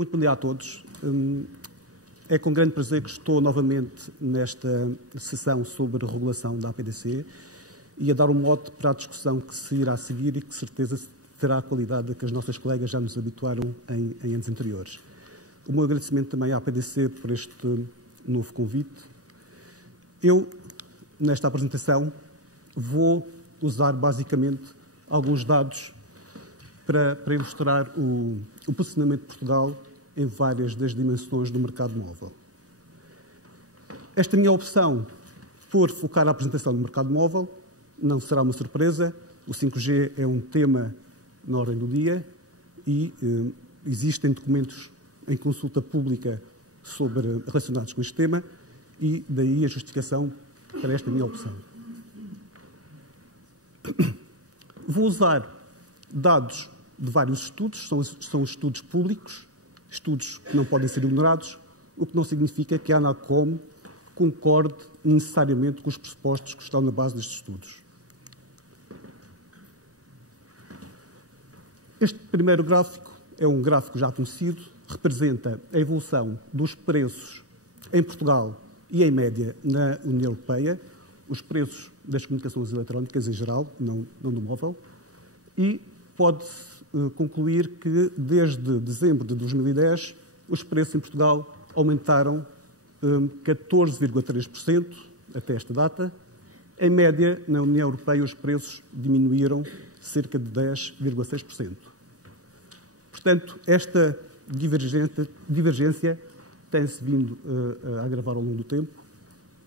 Muito bom dia a todos. É com grande prazer que estou novamente nesta sessão sobre a regulação da APDC e a dar um mote para a discussão que se irá seguir e que, certeza, terá a qualidade a que as nossas colegas já nos habituaram em anos anteriores. O meu agradecimento também à APDC por este novo convite. Eu, nesta apresentação, vou usar basicamente alguns dados para ilustrar o posicionamento de Portugal em várias das dimensões do mercado móvel. Esta minha opção por focar a apresentação do mercado móvel não será uma surpresa. O 5G é um tema na ordem do dia e existem documentos em consulta pública relacionados com este tema e daí a justificação para esta minha opção. Vou usar dados de vários estudos, são estudos públicos, estudos que não podem ser ignorados, o que não significa que a ANACOM concorde necessariamente com os pressupostos que estão na base destes estudos. Este primeiro gráfico é um gráfico já conhecido, representa a evolução dos preços em Portugal e, em média, na União Europeia, os preços das comunicações eletrónicas em geral, não do móvel, e pode-se concluir que, desde dezembro de 2010, os preços em Portugal aumentaram 14,3% até esta data. Em média, na União Europeia, os preços diminuíram cerca de 10,6%. Portanto, esta divergência tem-se vindo a agravar ao longo do tempo.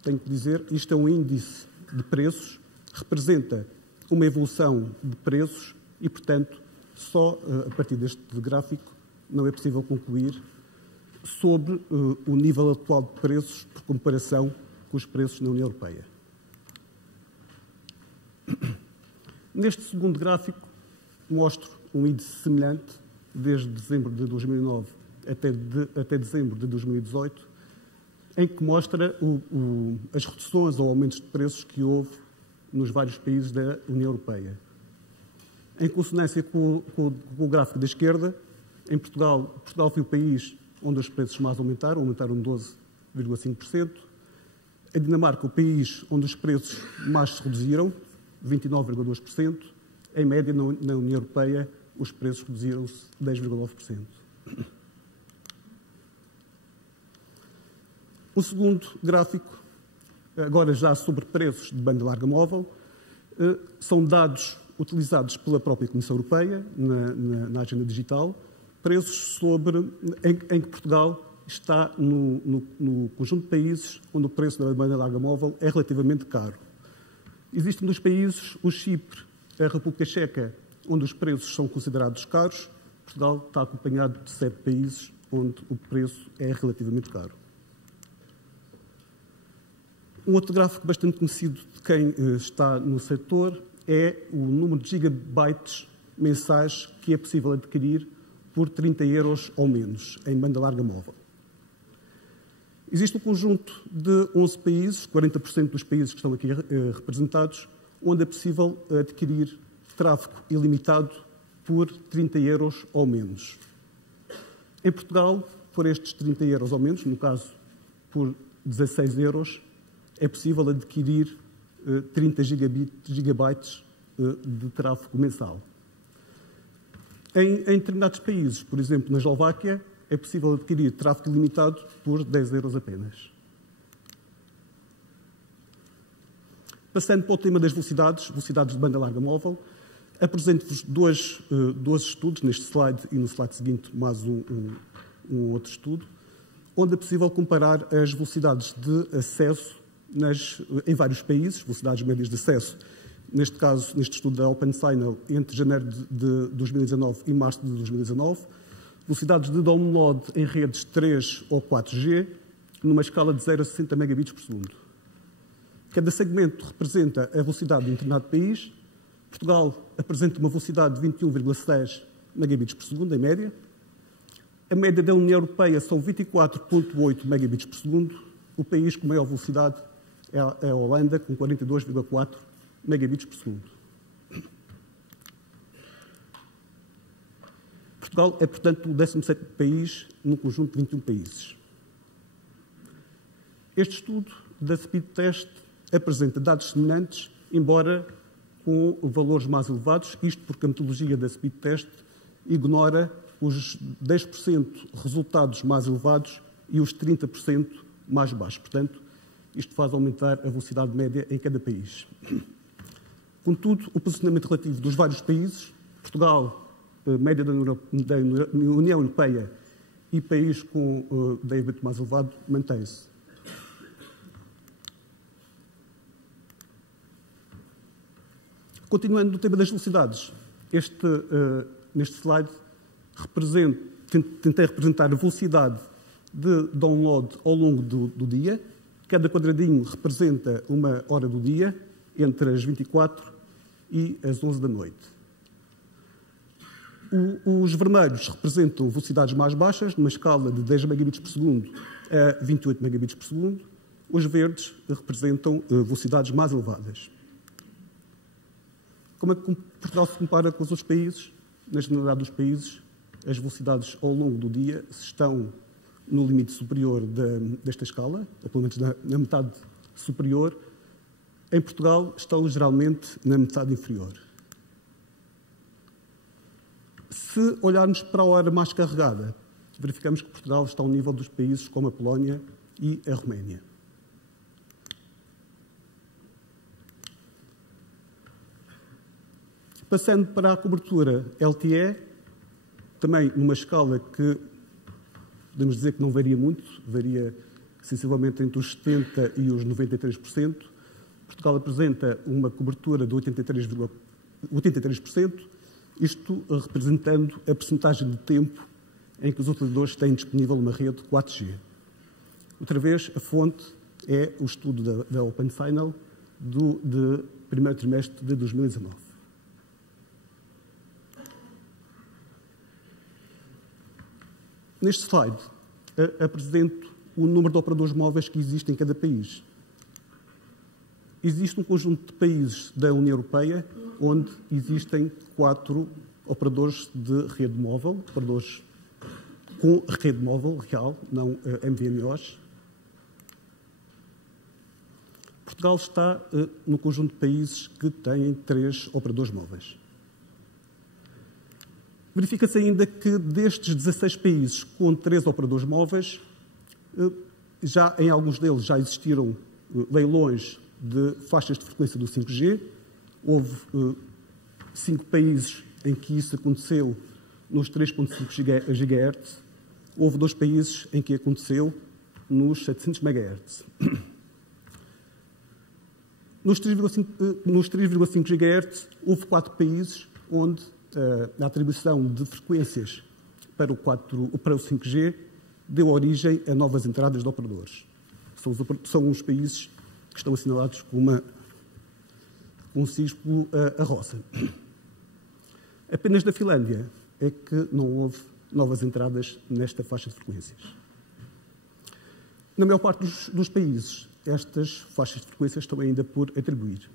Tenho que dizer, isto é um índice de preços, representa uma evolução de preços e, portanto, só a partir deste gráfico não é possível concluir sobre o nível atual de preços por comparação com os preços na União Europeia. Neste segundo gráfico, mostro um índice semelhante desde dezembro de 2009 até dezembro de 2018, em que mostra as reduções ou aumentos de preços que houve nos vários países da União Europeia. Em consonância com o gráfico da esquerda, em Portugal foi o país onde os preços mais aumentaram 12,5%. A Dinamarca, o país onde os preços mais se reduziram, 29,2%. Em média, na União Europeia, os preços reduziram-se 10,9%. O segundo gráfico, agora já sobre preços de banda larga móvel, são dados utilizados pela própria Comissão Europeia na agenda digital, preços em que Portugal está no conjunto de países onde o preço da banda larga móvel é relativamente caro. Existem dois países, o Chipre e a República Checa, onde os preços são considerados caros. Portugal está acompanhado de 7 países onde o preço é relativamente caro. Um outro gráfico bastante conhecido de quem está no setor é o número de gigabytes mensais que é possível adquirir por 30 € ou menos em banda larga móvel. Existe um conjunto de 11 países, 40% dos países que estão aqui representados, onde é possível adquirir tráfego ilimitado por 30 € ou menos. Em Portugal, por estes 30 € ou menos, no caso por 16 €, é possível adquirir 30 gigabytes de tráfego mensal. Em determinados países, por exemplo, na Eslováquia, é possível adquirir tráfego ilimitado por 10 € apenas. Passando para o tema das velocidades de banda larga móvel, apresento-vos dois estudos, neste slide e no slide seguinte mais um outro estudo, onde é possível comparar as velocidades de acesso em vários países, velocidades médias de acesso, neste caso, neste estudo da OpenSignal, entre janeiro de 2019 e março de 2019, velocidades de download em redes 3 ou 4G, numa escala de 0 a 60 megabits por segundo. Cada segmento representa a velocidade de um determinado país. Portugal apresenta uma velocidade de 21,6 megabits por segundo, em média. A média da União Europeia são 24,8 megabits por segundo. O país com maior velocidade é a Holanda, com 42,4 megabits por segundo. Portugal é, portanto, o 17º país num conjunto de 21 países. Este estudo da Speed Test apresenta dados semelhantes, embora com valores mais elevados, isto porque a metodologia da Speed Test ignora os 10% resultados mais elevados e os 30% mais baixos. Portanto, isto faz aumentar a velocidade média em cada país. Contudo, o posicionamento relativo dos vários países, Portugal, média da União Europeia e país com DAVD mais elevado, mantém-se. Continuando no tema das velocidades, neste slide tentei representar a velocidade de download ao longo do dia. Cada quadradinho representa uma hora do dia, entre as 24 e as 11 da noite. Os vermelhos representam velocidades mais baixas, numa escala de 10 megabits por segundo a 28 megabits por segundo. Os verdes representam velocidades mais elevadas. Como é que Portugal se compara com os outros países? Na generalidade dos países, as velocidades ao longo do dia estão no limite superior desta escala, ou pelo menos na metade superior. Em Portugal, estão geralmente na metade inferior. Se olharmos para a hora mais carregada, verificamos que Portugal está ao nível dos países como a Polónia e a Roménia. Passando para a cobertura LTE, também numa escala que podemos dizer que não varia muito, varia sensivelmente entre os 70% e os 93%. Portugal apresenta uma cobertura de 83%, isto representando a percentagem de tempo em que os utilizadores têm disponível uma rede 4G. Outra vez, a fonte é o estudo da OpenSignal de primeiro trimestre de 2019. Neste slide, apresento o número de operadores móveis que existem em cada país. Existe um conjunto de países da União Europeia onde existem 4 operadores de rede móvel, operadores com rede móvel real, não MVNOs. Portugal está no conjunto de países que têm 3 operadores móveis. Verifica-se ainda que destes 16 países com 3 operadores móveis, já em alguns deles já existiram leilões de faixas de frequência do 5G. Houve 5 países em que isso aconteceu nos 3.5 GHz. Houve 2 países em que aconteceu nos 700 MHz. Nos 3.5 GHz, houve 4 países onde a atribuição de frequências para o 5G deu origem a novas entradas de operadores. São os países que estão assinalados com um círculo a rosa. Apenas na Finlândia é que não houve novas entradas nesta faixa de frequências. Na maior parte dos países, estas faixas de frequências estão ainda por atribuir.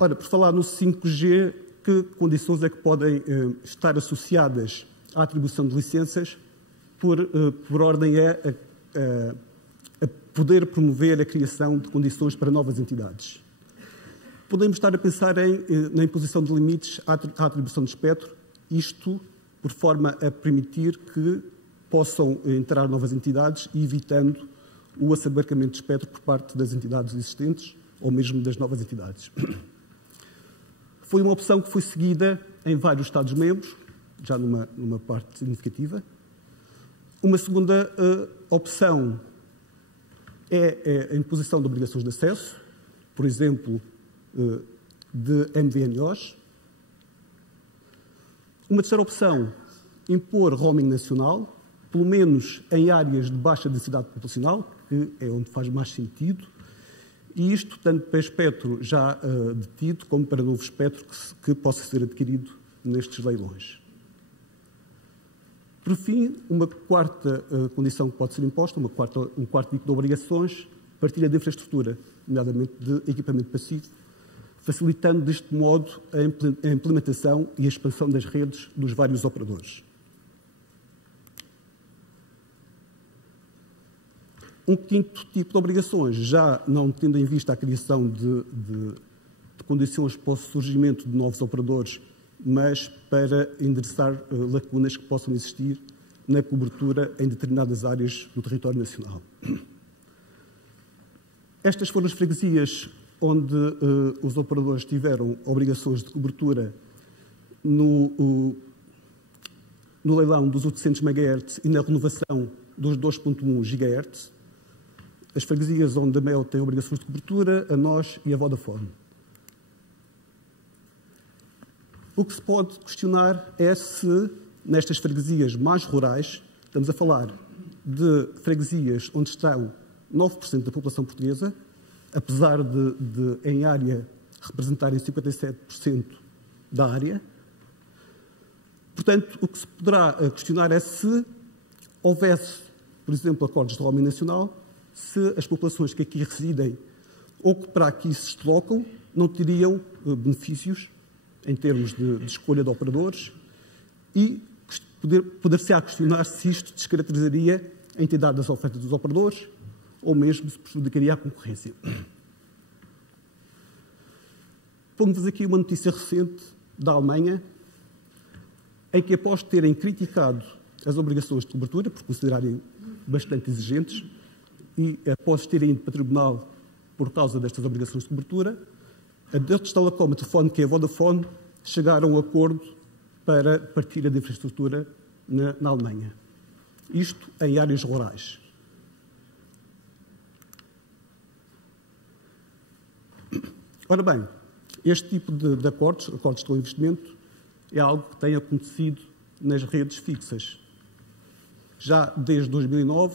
Ora, por falar no 5G, que condições é que podem estar associadas à atribuição de licenças? Por ordem é a poder promover a criação de condições para novas entidades. Podemos estar a pensar na imposição de limites à atribuição de espectro, isto por forma a permitir que possam entrar novas entidades, evitando o assabarcamento de espectro por parte das entidades existentes ou mesmo das novas entidades. Foi uma opção que foi seguida em vários Estados-membros, já numa parte significativa. Uma segunda opção é a imposição de obrigações de acesso, por exemplo, de MVNOs. Uma terceira opção, impor roaming nacional, pelo menos em áreas de baixa densidade populacional, que é onde faz mais sentido, e isto tanto para espectro já detido, como para novo espectro que possa ser adquirido nestes leilões. Por fim, uma quarta condição que pode ser imposta, um quarto tipo de obrigações, partilha de infraestrutura, nomeadamente de equipamento passivo, facilitando deste modo a implementação e a expansão das redes dos vários operadores. Um quinto tipo de obrigações, já não tendo em vista a criação de condições para o surgimento de novos operadores, mas para endereçar lacunas que possam existir na cobertura em determinadas áreas do território nacional. Estas foram as freguesias onde os operadores tiveram obrigações de cobertura no leilão dos 800 MHz e na renovação dos 2.1 GHz. As freguesias onde a Mel tem obrigações de cobertura, a nós e a Vodafone. O que se pode questionar é se, nestas freguesias mais rurais, estamos a falar de freguesias onde estão 9% da população portuguesa, apesar de em área representarem 57% da área. Portanto, o que se poderá questionar é se houvesse, por exemplo, acordos de roaming nacional, se as populações que aqui residem ou que para aqui se deslocam não teriam benefícios em termos de escolha de operadores e poder-se-á questionar se isto descaracterizaria a entidade das ofertas dos operadores ou mesmo se prejudicaria a concorrência. Pongo-vos aqui uma notícia recente da Alemanha, em que, após terem criticado as obrigações de cobertura, por considerarem bastante exigentes, e após terem ido para o tribunal por causa destas obrigações de cobertura, a Deutsche Telekom, a Telefónica e a Vodafone chegaram a um acordo para partilha de infraestrutura na Alemanha. Isto em áreas rurais. Ora bem, este tipo de acordos com investimento, é algo que tem acontecido nas redes fixas. Já desde 2009,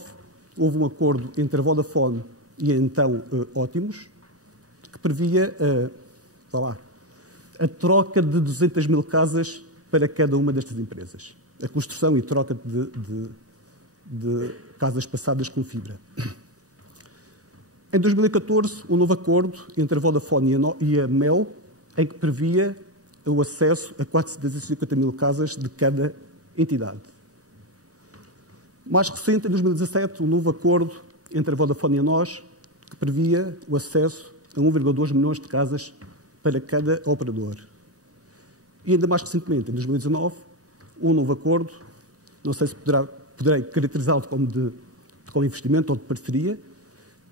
houve um acordo entre a Vodafone e a então Ótimos, que previa a troca de 200 mil casas para cada uma destas empresas. A construção e troca de casas passadas com fibra. Em 2014, um novo acordo entre a Vodafone e a Mel, em que previa o acesso a 450 mil casas de cada entidade. Mais recente, em 2017, um novo acordo entre a Vodafone e a nós, que previa o acesso a 1,2 milhões de casas para cada operador. E ainda mais recentemente, em 2019, um novo acordo, não sei se poderei caracterizá-lo como de investimento ou de parceria,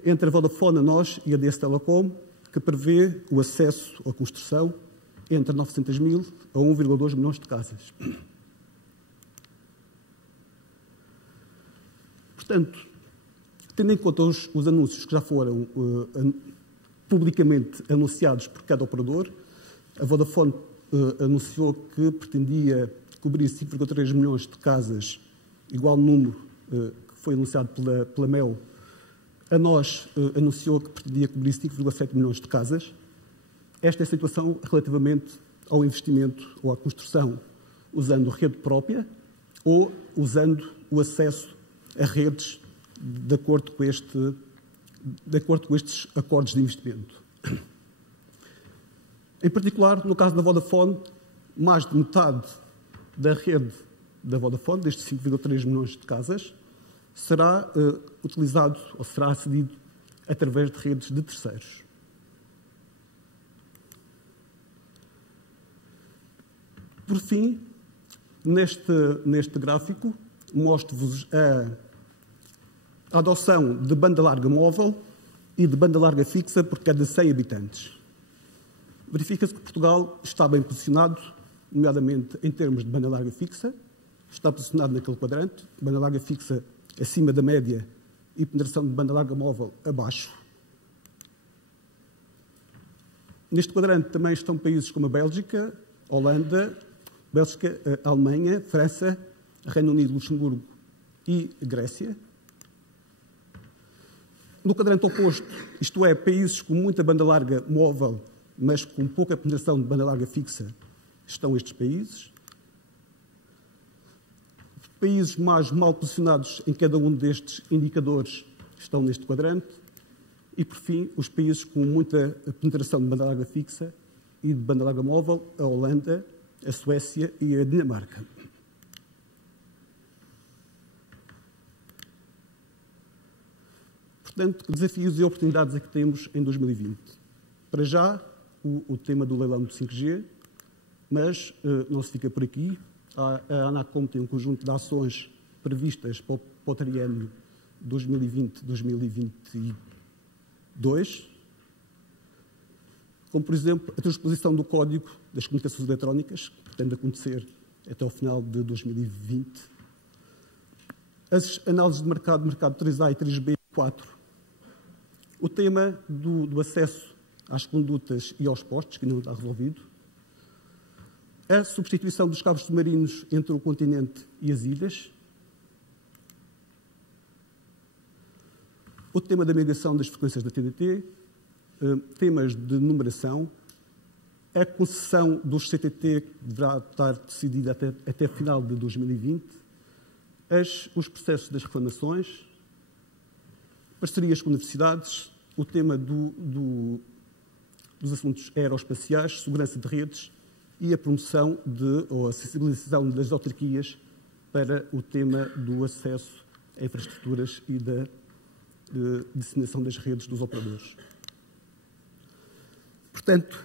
entre a Vodafone, a nós e a DS Telecom, que prevê o acesso à construção entre 900 mil a 1,2 milhões de casas. Portanto, tendo em conta os anúncios que já foram publicamente anunciados por cada operador, a Vodafone anunciou que pretendia cobrir 5,3 milhões de casas, igual número que foi anunciado pela Mel. A nós anunciou que pretendia cobrir 5,7 milhões de casas. Esta é a situação relativamente ao investimento ou à construção usando rede própria ou usando o acesso a redes de acordo com estes acordos de investimento. Em particular, no caso da Vodafone, mais de metade da rede da Vodafone, destes 5,3 milhões de casas, será utilizado ou será acedido através de redes de terceiros. Por fim, neste gráfico, mostro-vos a adoção de banda larga móvel e de banda larga fixa por cada 100 habitantes. Verifica-se que Portugal está bem posicionado, nomeadamente em termos de banda larga fixa, está posicionado naquele quadrante, banda larga fixa acima da média e penetração de banda larga móvel abaixo. Neste quadrante também estão países como a Bélgica, Holanda, a Alemanha, França, Reino Unido, Luxemburgo e Grécia. No quadrante oposto, isto é, países com muita banda larga móvel, mas com pouca penetração de banda larga fixa, estão estes países. Países mais mal posicionados em cada um destes indicadores estão neste quadrante. E, por fim, os países com muita penetração de banda larga fixa e de banda larga móvel, a Holanda, a Suécia e a Dinamarca. Portanto, que desafios e oportunidades é que temos em 2020? Para já, o tema do leilão do 5G, mas não se fica por aqui. A ANACOM tem um conjunto de ações previstas para o triênio 2020-2022, como, por exemplo, a transposição do Código das Comunicações Eletrónicas, que pretende acontecer até ao final de 2020, as análises de mercado 3A e 3B e 4, o tema do acesso às condutas e aos postos, que ainda não está resolvido, a substituição dos cabos submarinos entre o continente e as ilhas, o tema da migração das frequências da TDT, temas de numeração, a concessão dos CTT, que deverá estar decidida até final de 2020, os processos das reclamações, parcerias com universidades, o tema dos assuntos aeroespaciais, segurança de redes e a promoção ou a sensibilização das autarquias para o tema do acesso a infraestruturas e da disseminação das redes dos operadores. Portanto,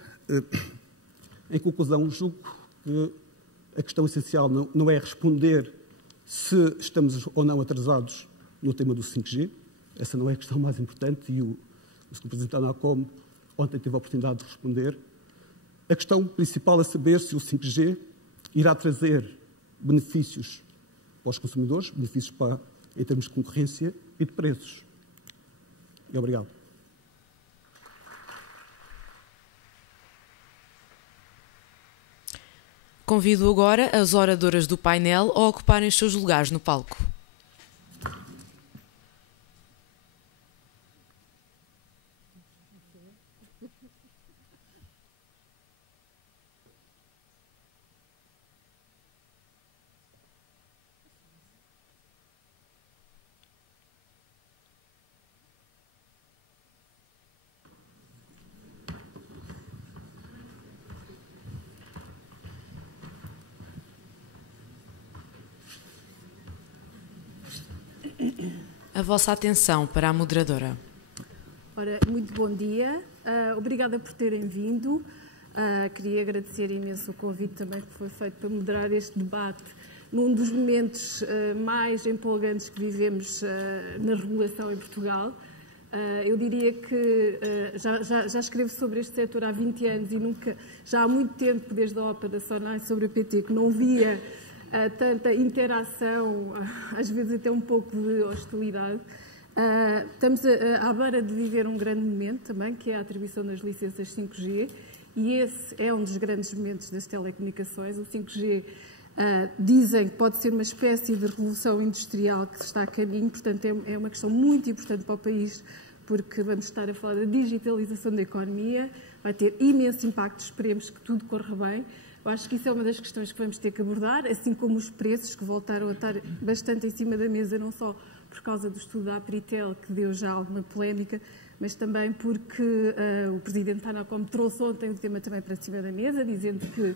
em conclusão, julgo que a questão essencial não é responder se estamos ou não atrasados no tema do 5G. Essa não é a questão mais importante e o Sr. Presidente da ANACOM ontem teve a oportunidade de responder. A questão principal é saber se o 5G irá trazer benefícios para os consumidores, benefícios em termos de concorrência e de preços. E obrigado. Convido agora as oradoras do painel a ocuparem os seus lugares no palco. A vossa atenção para a moderadora. Ora, muito bom dia. Obrigada por terem vindo. Queria agradecer imenso o convite também que foi feito para moderar este debate num dos momentos mais empolgantes que vivemos na regulação em Portugal. Eu diria que já escrevo sobre este setor há 20 anos e nunca, já há muito tempo, desde a OPA da SONAI sobre o PT, que não via tanta interação, às vezes até um pouco de hostilidade. Estamos à beira de viver um grande momento também, que é a atribuição das licenças 5G, e esse é um dos grandes momentos das telecomunicações. O 5G dizem que pode ser uma espécie de revolução industrial que está a caminho, portanto é uma questão muito importante para o país, porque vamos estar a falar da digitalização da economia, vai ter imenso impacto, esperemos que tudo corra bem. Eu acho que isso é uma das questões que vamos ter que abordar, assim como os preços, que voltaram a estar bastante em cima da mesa, não só por causa do estudo da Apritel, que deu já alguma polémica, mas também porque o Presidente da ANACOM trouxe ontem o tema também para cima da mesa, dizendo que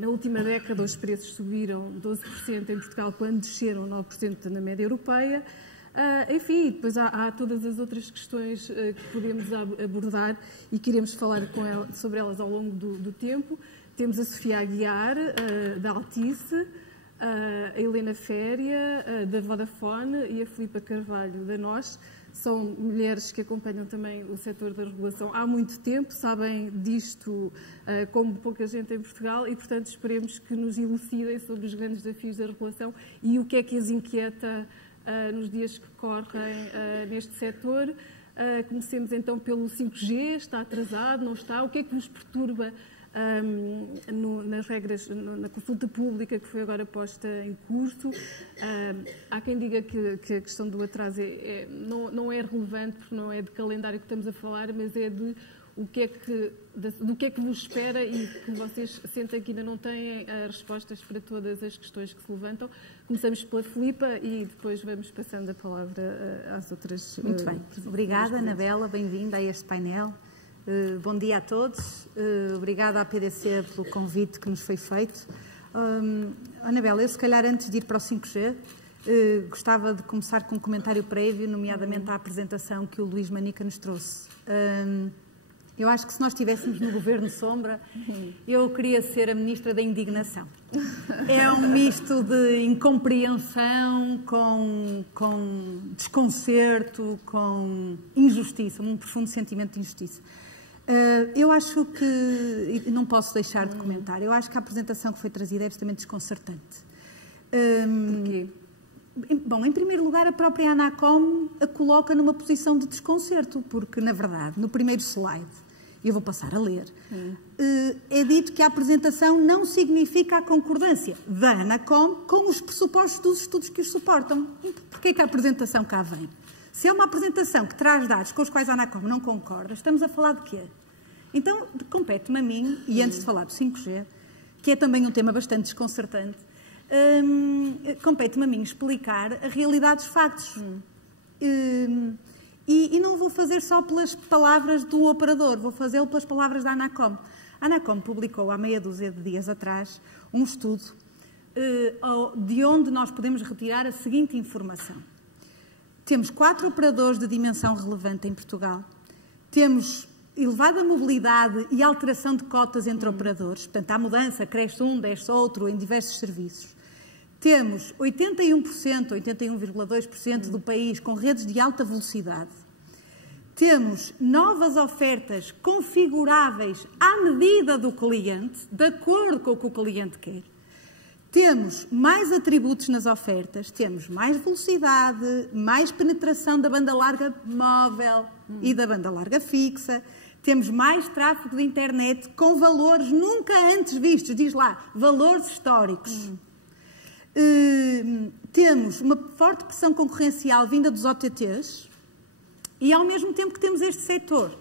na última década os preços subiram 12% em Portugal, quando desceram 9% na média europeia. Enfim, depois há todas as outras questões que podemos abordar e que iremos falar sobre elas ao longo do tempo. Temos a Sofia Aguiar, da Altice, a Helena Féria, da Vodafone, e a Filipa Carvalho, da NOS. São mulheres que acompanham também o setor da regulação há muito tempo, sabem disto como pouca gente em Portugal e, portanto, esperemos que nos elucidem sobre os grandes desafios da regulação e o que é que as inquieta nos dias que correm neste setor. Comecemos então pelo 5G, está atrasado, não está? O que é que vos perturba nas regras, na consulta pública que foi agora posta em curso? Há quem diga que a questão do atraso não é relevante, porque não é de calendário que estamos a falar, mas é de do que é que vos espera e que vocês sentem que ainda não têm respostas para todas as questões que se levantam. Começamos pela Filipa e depois vamos passando a palavra às outras. Muito bem. Obrigada, Anabela. Bem-vinda a este painel. Bom dia a todos. Obrigada à PDC pelo convite que nos foi feito. Anabela, eu se calhar antes de ir para o 5G, gostava de começar com um comentário prévio, nomeadamente à apresentação que o Luís Manica nos trouxe. Eu acho que se nós estivéssemos no Governo Sombra, eu queria ser a Ministra da Indignação. É um misto de incompreensão com desconcerto, com injustiça, um profundo sentimento de injustiça. Eu acho que, e não posso deixar de comentar, eu acho que a apresentação que foi trazida é absolutamente desconcertante. Porquê? Bom, em primeiro lugar, a própria Anacom a coloca numa posição de desconcerto, porque, na verdade, no primeiro slide, eu vou passar a ler, é dito que a apresentação não significa a concordância da Anacom com os pressupostos dos estudos que os suportam. Porquê que a apresentação cá vem? Se é uma apresentação que traz dados com os quais a Anacom não concorda, estamos a falar de quê? Então, compete-me a mim, e antes de falar do 5G, que é também um tema bastante desconcertante, compete-me a mim explicar a realidade dos factos. E não vou fazer só pelas palavras do operador, vou fazê-lo pelas palavras da Anacom. A Anacom publicou há meia dúzia de dias atrás um estudo de onde nós podemos retirar a seguinte informação. Temos 4 operadores de dimensão relevante em Portugal, temos elevada mobilidade e alteração de cotas entre operadores, portanto há mudança, cresce um, desce outro em diversos serviços. Temos 81%, 81,2% do país com redes de alta velocidade. Temos novas ofertas configuráveis à medida do cliente, de acordo com o que o cliente quer. Temos mais atributos nas ofertas, temos mais velocidade, mais penetração da banda larga móvel e da banda larga fixa, temos mais tráfego de internet com valores nunca antes vistos, diz lá, valores históricos. Temos uma forte pressão concorrencial vinda dos OTTs e, ao mesmo tempo que temos este setor,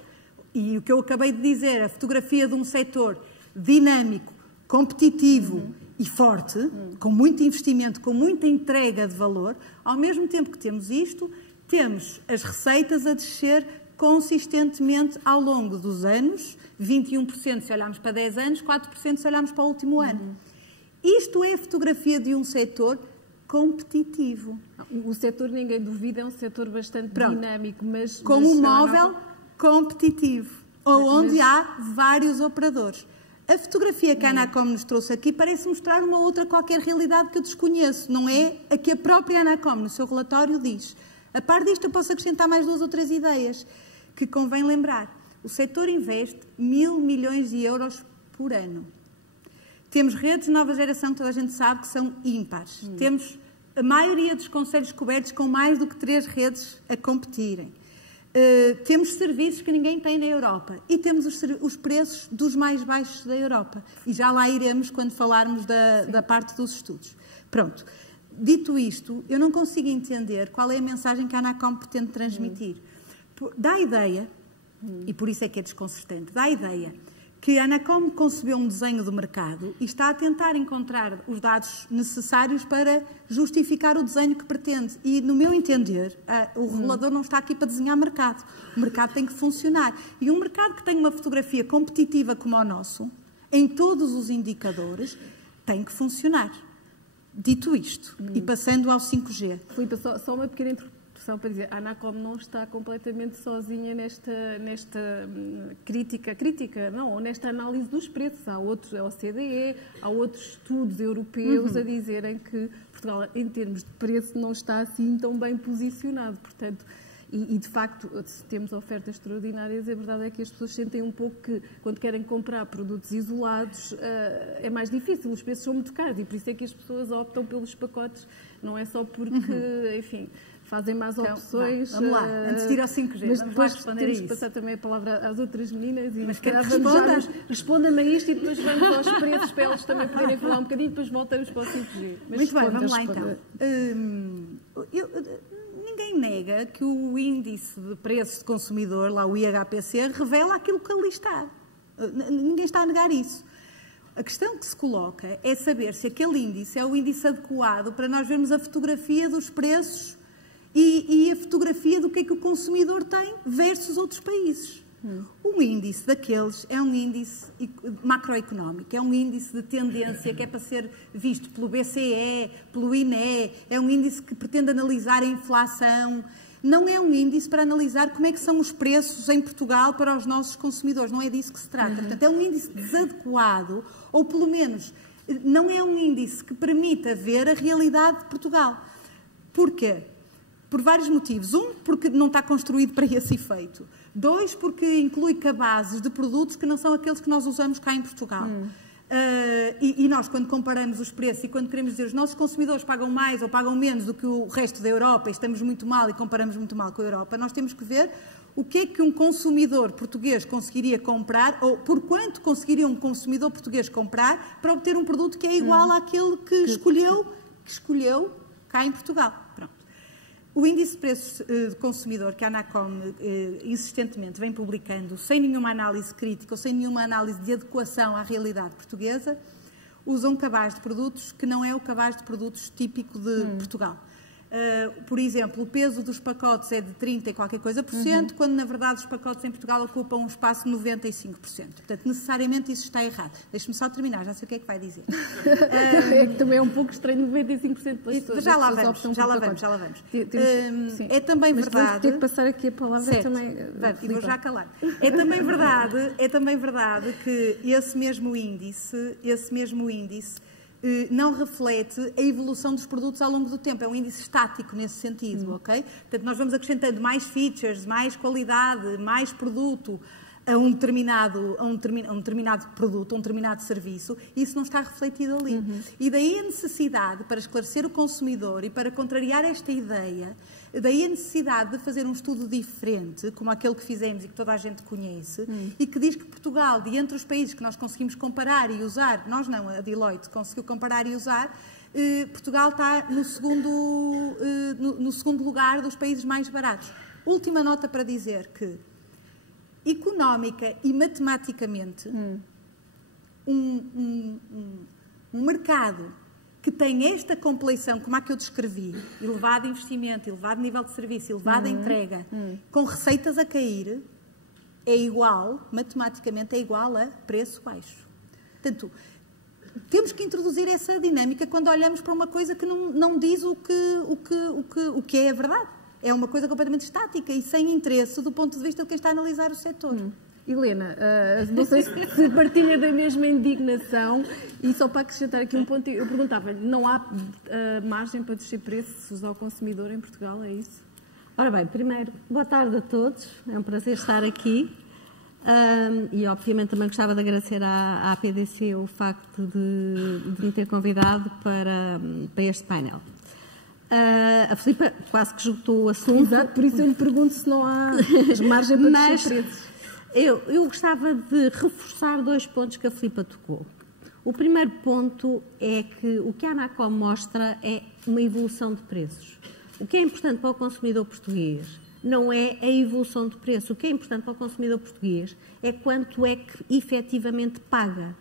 e o que eu acabei de dizer, a fotografia de um setor dinâmico, competitivo e forte, com muito investimento, com muita entrega de valor, ao mesmo tempo que temos isto, temos as receitas a descer consistentemente ao longo dos anos, 21% se olharmos para 10 anos, 4% se olharmos para o último ano. Isto é a fotografia de um setor competitivo. O setor, ninguém duvida, é um setor bastante dinâmico, mas... Com um móvel competitivo, onde há vários operadores. A fotografia que a Anacom nos trouxe aqui parece mostrar uma outra qualquer realidade que eu desconheço. Não é a que a própria Anacom, no seu relatório, diz. A par disto, eu posso acrescentar mais 2 ou 3 ideias que convém lembrar. O setor investe 1.000 milhões de euros por ano. Temos redes de nova geração que toda a gente sabe que são ímpares. Temos a maioria dos concelhos cobertos com mais do que 3 redes a competirem. Temos serviços que ninguém tem na Europa e temos os preços dos mais baixos da Europa. E já lá iremos quando falarmos da parte dos estudos. Pronto. Dito isto, eu não consigo entender qual é a mensagem que a Anacom pretende transmitir. Dá a ideia, e por isso é que é desconcertante, dá a ideia que a Anacom concebeu um desenho do mercado e está a tentar encontrar os dados necessários para justificar o desenho que pretende. E, no meu entender, o regulador não está aqui para desenhar mercado. O mercado tem que funcionar. E um mercado que tem uma fotografia competitiva como o nosso, em todos os indicadores, tem que funcionar. Dito isto, e passando ao 5G. Filipe, só uma pequena interrupção para dizer, a Anacom não está completamente sozinha nesta crítica, não, ou nesta análise dos preços. Há outros, a OCDE, há outros estudos europeus a dizerem que Portugal, em termos de preço, não está assim tão bem posicionado. Portanto, e de facto, se temos ofertas extraordinárias, a verdade é que as pessoas sentem um pouco que, quando querem comprar produtos isolados, é mais difícil, os preços são muito caros e por isso é que as pessoas optam pelos pacotes, não é só porque, enfim, fazem mais opções. Vamos lá, antes de ir ao 5G, mas vamos depois lá responder temos a isso. que passar também a palavra às outras meninas e mas responda-me a isto e depois vamos aos preços para elas também poderem falar um bocadinho e depois voltamos para o 5G. Mas muito bem, vamos lá então. Ninguém nega que o índice de preços de consumidor, lá o IHPC, revela aquilo que ali está. Ninguém está a negar isso. A questão que se coloca é saber se aquele índice é o índice adequado para nós vermos a fotografia dos preços e a fotografia do que é que o consumidor tem versus outros países. Um índice daqueles é um índice macroeconómico, é um índice de tendência que é para ser visto pelo BCE, pelo INE, é um índice que pretende analisar a inflação. Não é um índice para analisar como é que são os preços em Portugal para os nossos consumidores, não é disso que se trata. Portanto, é um índice desadequado, ou pelo menos não é um índice que permita ver a realidade de Portugal. Porquê? Por vários motivos. Um, porque não está construído para esse efeito. Dois, porque inclui cabazes de produtos que não são aqueles que nós usamos cá em Portugal. E nós, quando comparamos os preços e quando queremos dizer os nossos consumidores pagam mais ou pagam menos do que o resto da Europa e estamos muito mal e comparamos muito mal com a Europa, nós temos que ver o que é que um consumidor português conseguiria comprar ou por quanto conseguiria um consumidor português comprar para obter um produto que é igual àquele que escolheu cá em Portugal. Pronto. O índice de preços de consumidor que a Anacom insistentemente vem publicando, sem nenhuma análise crítica ou sem nenhuma análise de adequação à realidade portuguesa, usa um cabaz de produtos que não é o cabaz de produtos típico de Portugal. Por exemplo, o peso dos pacotes é de 30 e qualquer coisa por cento, quando na verdade os pacotes em Portugal ocupam um espaço de 95%. Portanto, necessariamente isso está errado. Deixe-me só terminar, já sei o que é que vai dizer. Também é um pouco estranho 95% das pessoas. Já lá vamos. É também verdade. Vou ter que passar aqui a palavra também. E vou já calar. É também verdade que esse mesmo índice não reflete a evolução dos produtos ao longo do tempo. É um índice estático nesse sentido, ok? Portanto, nós vamos acrescentando mais features, mais qualidade, mais produto a um determinado produto, a um determinado serviço, e isso não está refletido ali. E daí a necessidade, para esclarecer o consumidor e para contrariar esta ideia, daí a necessidade de fazer um estudo diferente, como aquele que fizemos e que toda a gente conhece, e que diz que Portugal, de entre os países que nós conseguimos comparar e usar, nós não, a Deloitte conseguiu comparar e usar, Portugal está no segundo lugar dos países mais baratos. Última nota para dizer que, económica e matematicamente, um mercado que tem esta compleição, como a que eu descrevi, elevado investimento, elevado nível de serviço, elevada entrega, com receitas a cair, matematicamente é igual a preço baixo. Portanto, temos que introduzir essa dinâmica quando olhamos para uma coisa que não diz o que é a verdade. É uma coisa completamente estática e sem interesse do ponto de vista de quem está a analisar o setor. Helena, não sei se partilha da mesma indignação, e só para acrescentar aqui um ponto, eu perguntava-lhe, não há margem para descer preços ao consumidor em Portugal, é isso? Ora bem, primeiro, boa tarde a todos, é um prazer estar aqui e obviamente também gostava de agradecer à APDC o facto de me ter convidado para este painel. A Filipa quase que esgotou o assunto. Exato, por isso eu lhe pergunto se não há margem para descer preços. Eu gostava de reforçar 2 pontos que a Filipa tocou. O primeiro ponto é que o que a Anacom mostra é uma evolução de preços. O que é importante para o consumidor português não é a evolução de preço. O que é importante para o consumidor português é quanto é que efetivamente paga.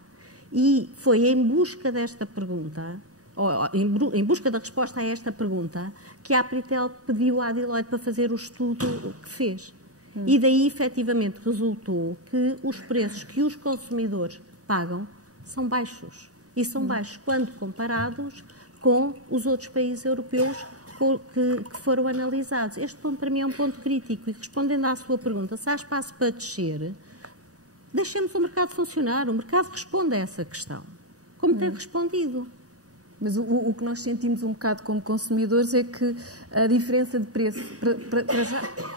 E foi em busca desta pergunta, em busca da resposta a esta pergunta, que a Apritel pediu à Deloitte para fazer o estudo que fez. E daí, efetivamente, resultou que os preços que os consumidores pagam são baixos. E são baixos quando comparados com os outros países europeus que foram analisados. Este ponto, para mim, é um ponto crítico. E respondendo à sua pergunta, se há espaço para descer, deixemos o mercado funcionar. O mercado responde a essa questão, como tem respondido. Mas o que nós sentimos um bocado como consumidores é que a diferença de preço,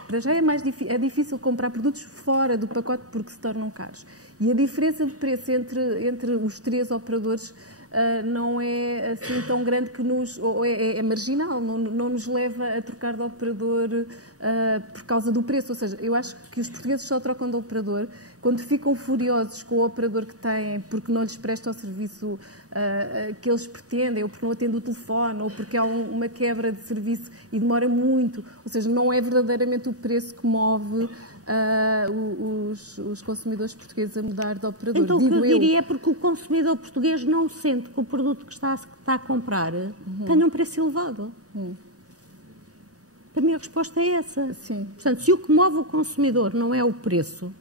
para já é difícil comprar produtos fora do pacote porque se tornam caros. E a diferença de preço entre os 3 operadores não é assim tão grande que é marginal, não nos leva a trocar de operador por causa do preço. Ou seja, eu acho que os portugueses só trocam de operador quando ficam furiosos com o operador que têm porque não lhes presta o serviço que eles pretendem, ou porque não atende o telefone, ou porque há uma quebra de serviço e demora muito. Ou seja, não é verdadeiramente o preço que move os consumidores portugueses a mudar de operador. Então, o que eu diria é porque o consumidor português não sente que o produto que está a comprar tenha um preço elevado. Para mim a resposta é essa. Sim. Portanto, se o que move o consumidor não é o preço,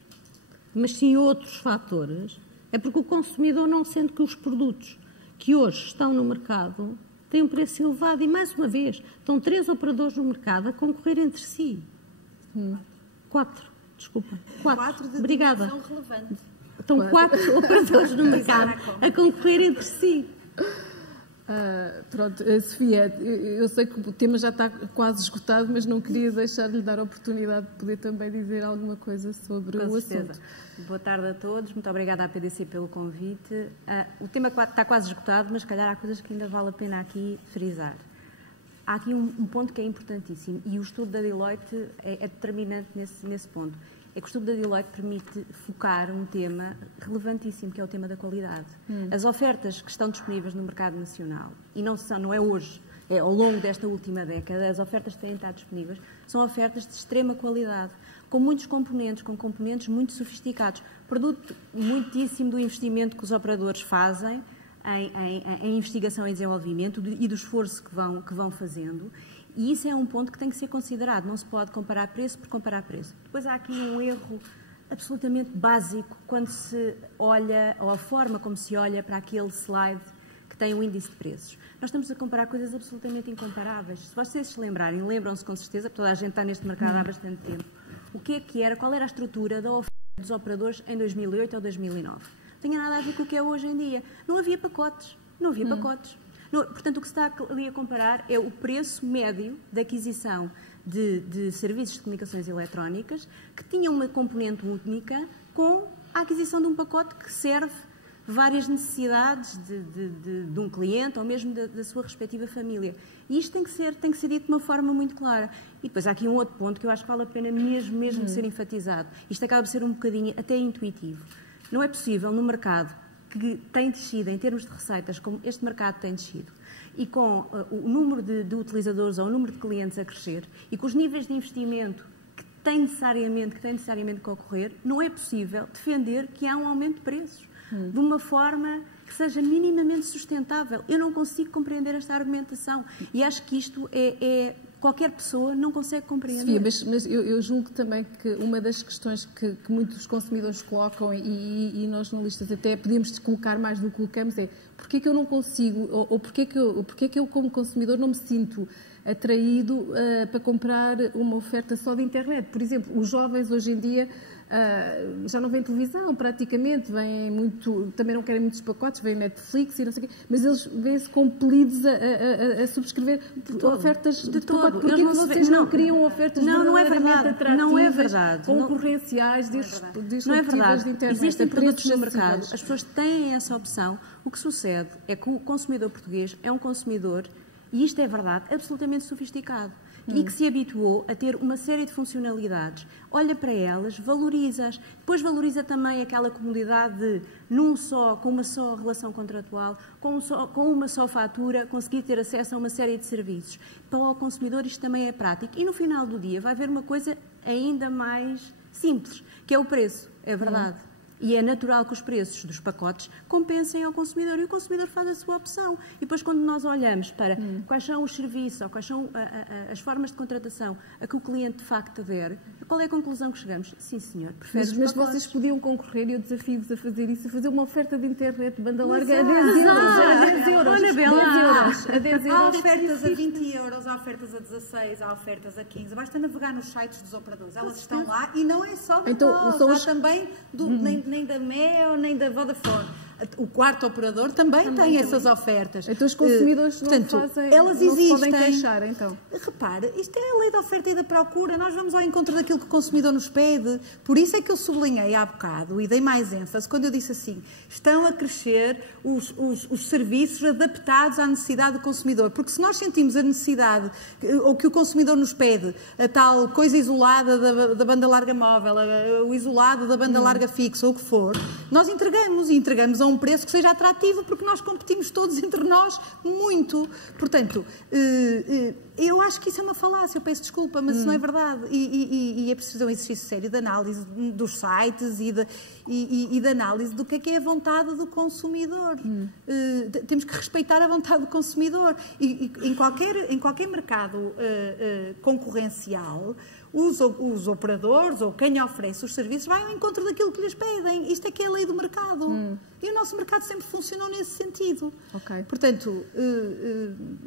mas sim outros fatores, é porque o consumidor não sente que os produtos que hoje estão no mercado têm um preço elevado. E, mais uma vez, estão 3 operadores no mercado a concorrer entre si. 4, desculpa. 4. Obrigada. Relevante. Estão 4 operadores no mercado a concorrer entre si. Pronto, Sofia, eu sei que o tema já está quase esgotado, mas não queria deixar de lhe dar a oportunidade de poder também dizer alguma coisa sobre o assunto. Boa tarde a todos, muito obrigada à PDC pelo convite. O tema está quase esgotado, mas se calhar há coisas que ainda vale a pena aqui frisar. Há aqui um ponto que é importantíssimo e o estudo da Deloitte é determinante nesse ponto. É que o estudo da Deloitte permite focar um tema relevantíssimo, que é o tema da qualidade. As ofertas que estão disponíveis no mercado nacional, e não é hoje, é ao longo desta última década, as ofertas que têm estado disponíveis, são ofertas de extrema qualidade, com muitos componentes, com componentes muito sofisticados, produto muitíssimo do investimento que os operadores fazem em investigação e desenvolvimento e do esforço que vão fazendo. E isso é um ponto que tem que ser considerado. Não se pode comparar preço por comparar preço. Depois há aqui um erro absolutamente básico quando se olha, ou a forma como se olha para aquele slide que tem o índice de preços. Nós estamos a comparar coisas absolutamente incomparáveis. Se vocês se lembrarem, lembram-se com certeza, porque toda a gente está neste mercado há bastante tempo, qual era a estrutura da oferta dos operadores em 2008 ou 2009. Não tinha nada a ver com o que é hoje em dia. Não havia pacotes. Portanto, o que se está ali a comparar é o preço médio da aquisição de serviços de comunicações eletrónicas que tinham uma componente única com a aquisição de um pacote que serve várias necessidades de um cliente ou mesmo da sua respectiva família. E isto tem que ser dito de uma forma muito clara. E depois há aqui um outro ponto que eu acho que vale a pena mesmo ser enfatizado. Isto acaba por ser um bocadinho até intuitivo. Não é possível no mercado que tem descido em termos de receitas, como este mercado tem descido, e com o número de utilizadores ou o número de clientes a crescer, e com os níveis de investimento que tem necessariamente que ocorrer, não é possível defender que há um aumento de preços de uma forma que seja minimamente sustentável. Eu não consigo compreender esta argumentação e acho que isto qualquer pessoa não consegue compreender. Sofia, mas eu julgo também que uma das questões que muitos consumidores colocam, e nós jornalistas até podíamos colocar mais do que colocamos, é porque é que eu não consigo, ou porque é que eu como consumidor não me sinto atraído para comprar uma oferta só de internet. Por exemplo, os jovens hoje em dia já não veem televisão praticamente, também não querem muitos pacotes, veem Netflix e não sei o quê, mas eles vêem-se compelidos a subscrever ofertas de todo. Porquê que vocês não criam ofertas verdadeiramente atrativas, concorrenciais, disruptivas de internet? Existem produtos no mercado, as pessoas têm essa opção. O que sucede é que o consumidor português é um consumidor, e isto é verdade, absolutamente sofisticado. E que se habituou a ter uma série de funcionalidades. Olha para elas, valoriza-as. Depois valoriza também aquela comodidade de, com uma só relação contratual, com uma só fatura, conseguir ter acesso a uma série de serviços. Para o consumidor isto também é prático. E no final do dia vai haver uma coisa ainda mais simples, que é o preço. É verdade. E é natural que os preços dos pacotes compensem ao consumidor e o consumidor faz a sua opção. E depois, quando nós olhamos para quais são os serviços ou quais são as formas de contratação a que o cliente de facto adere, qual é a conclusão que chegamos? Sim, senhor, prefere mas vocês podiam concorrer, e eu desafio-vos a fazer isso, a fazer uma oferta de internet de banda larga a 10 euros. Olha, Bela, 10 euros. Há ofertas a 20 euros, há ofertas a 16, há ofertas a 15. Basta navegar nos sites dos operadores. Elas estão lá e não é só de nós, há também nem da Mel, nem da Vodafone. O quarto operador também tem essas ofertas. Então os consumidores elas não se podem queixar, então. Repare, isto é a lei da oferta e da procura. Nós vamos ao encontro daquilo que o consumidor nos pede. Por isso é que eu sublinhei há bocado e dei mais ênfase quando eu disse assim, estão a crescer os serviços adaptados à necessidade do consumidor. Porque se nós sentimos a necessidade, ou que o consumidor nos pede, a tal coisa isolada da banda larga móvel, o isolado da banda larga fixa, ou o que for, nós entregamos a um preço que seja atrativo, porque nós competimos todos entre nós muito. Portanto, eu acho que isso é uma falácia, eu peço desculpa, mas isso não é verdade. E é preciso um exercício sério de análise dos sites e de análise do que é a vontade do consumidor. Temos que respeitar a vontade do consumidor. E em qualquer mercado concorrencial, os operadores ou quem oferece os serviços vai ao encontro daquilo que lhes pedem. Isto é que é a lei do mercado. E o nosso mercado sempre funcionou nesse sentido. Ok. Portanto,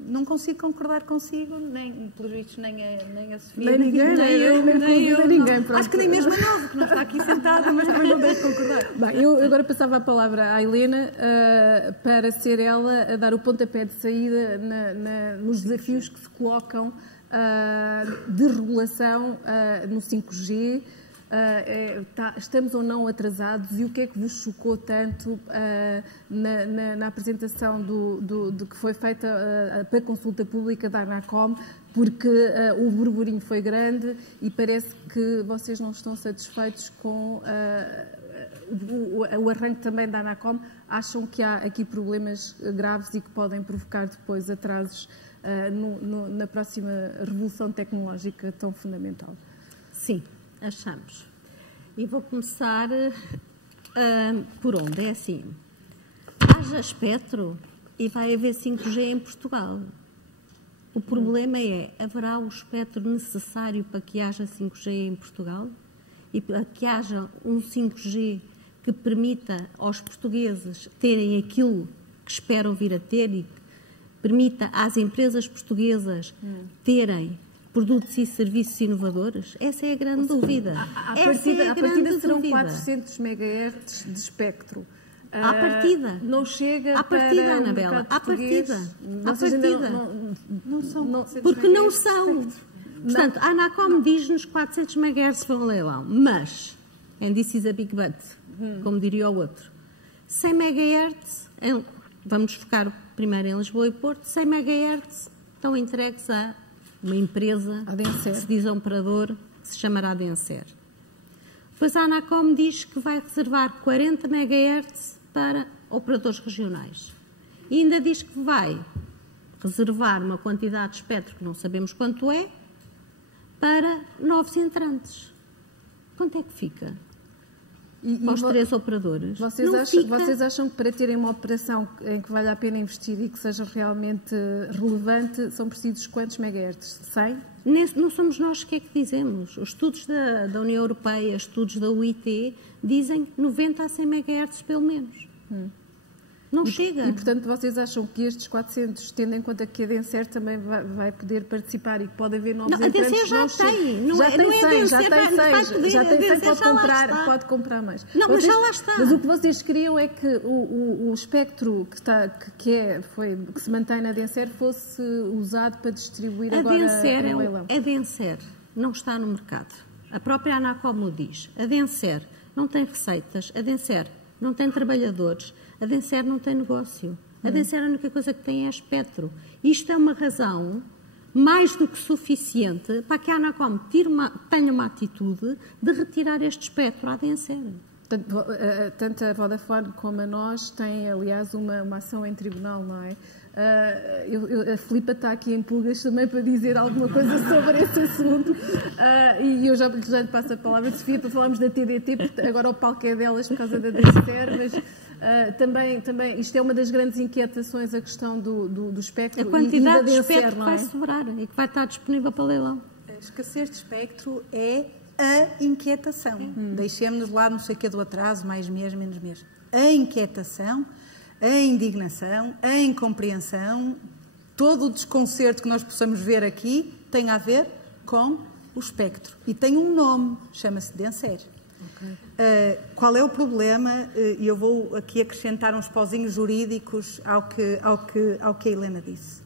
não consigo concordar consigo, nem pelos vistos, nem a Sofia. Nem ninguém, nem eu, nem ninguém. Acho que nem mesmo a Nova, que não está aqui sentada, mas também não deixo concordar. Bem, eu agora passava a palavra à Helena para ser ela a dar o pontapé de saída nos desafios que se colocam de regulação no 5G. Estamos ou não atrasados e o que é que vos chocou tanto na apresentação do que foi feita para a consulta pública da Anacom, porque o burburinho foi grande e parece que vocês não estão satisfeitos com o arranque também da Anacom. Acham que há aqui problemas graves e que podem provocar depois atrasos na próxima revolução tecnológica tão fundamental? Sim, achamos. E vou começar por onde? É assim, haja espectro e vai haver 5G em Portugal. O problema é, haverá o espectro necessário para que haja 5G em Portugal? E para que haja um 5G que permita aos portugueses terem aquilo que esperam vir a ter e que permita às empresas portuguesas terem produtos e serviços inovadores? Essa é a grande dúvida. À partida serão 400 MHz de espectro. À partida. Não chega à partida, para Anabela. À partida. À partida. Não são. Porque não são. Portanto, a Anacom diz-nos que 400 MHz vão ao leilão, mas, and this is a big but, como diria o outro, 100 MHz, vamos focar primeiro em Lisboa e Porto, 100 MHz estão entregues a uma empresa que se diz operador, que se chamará Denser. Depois a Anacom diz que vai reservar 40 MHz para operadores regionais. E ainda diz que vai reservar uma quantidade de espectro, que não sabemos quanto é, para novos entrantes. Quanto é que fica? Aos 3 operadores. Vocês acham que para terem uma operação em que vale a pena investir e que seja realmente relevante, são precisos quantos megahertz? 100? Não somos nós que é que dizemos. Os estudos da União Europeia, estudos da UIT, dizem 90 a 100 megahertz pelo menos. Não chega. E, portanto, vocês acham que estes 400, tendo em conta que a Denser também vai poder participar e que pode haver novos entrantes? A Denser já tem. Já tem 100, pode comprar mais. Não, mas já lá está. Mas o que vocês queriam é que o espectro que se mantém na Denser fosse usado para distribuir agora no leilão. A Denser não está no mercado. A própria Anacom o diz. A Denser não tem receitas. A Denser não tem trabalhadores. A Denser não tem negócio. A Denser a única coisa que tem é espectro. Isto é uma razão mais do que suficiente para que a Anacom tenha uma atitude de retirar este espectro à Denser. Tanto a Vodafone como a nós têm, aliás, uma ação em tribunal, não é? A Filipa está aqui em pulgas também para dizer alguma coisa sobre esse assunto e eu já lhe passo a palavra, Sofia, para falarmos da TDT, porque agora o palco é delas por causa da Denser, mas também isto é uma das grandes inquietações, a questão do espectro. A quantidade e da de espectro não que é? vai sobrar e que vai estar disponível para leilão. A escassez de espectro é a inquietação. Deixemos-nos lá não sei o que do atraso, mais mês, menos mês. A inquietação, a indignação, a incompreensão, todo o desconcerto que nós possamos ver aqui tem a ver com o espectro. E tem um nome, chama-se Denser. Qual é o problema? E eu vou aqui acrescentar uns pauzinhos jurídicos ao que a Helena disse.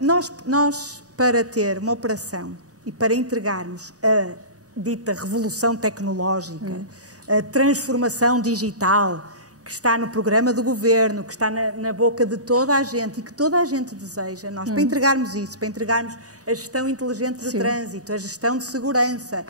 Nós, para ter uma operação e para entregarmos a dita revolução tecnológica, a transformação digital que está no programa do governo, que está na boca de toda a gente e que toda a gente deseja, nós para entregarmos isso, para entregarmos a gestão inteligente de trânsito, a gestão de segurança,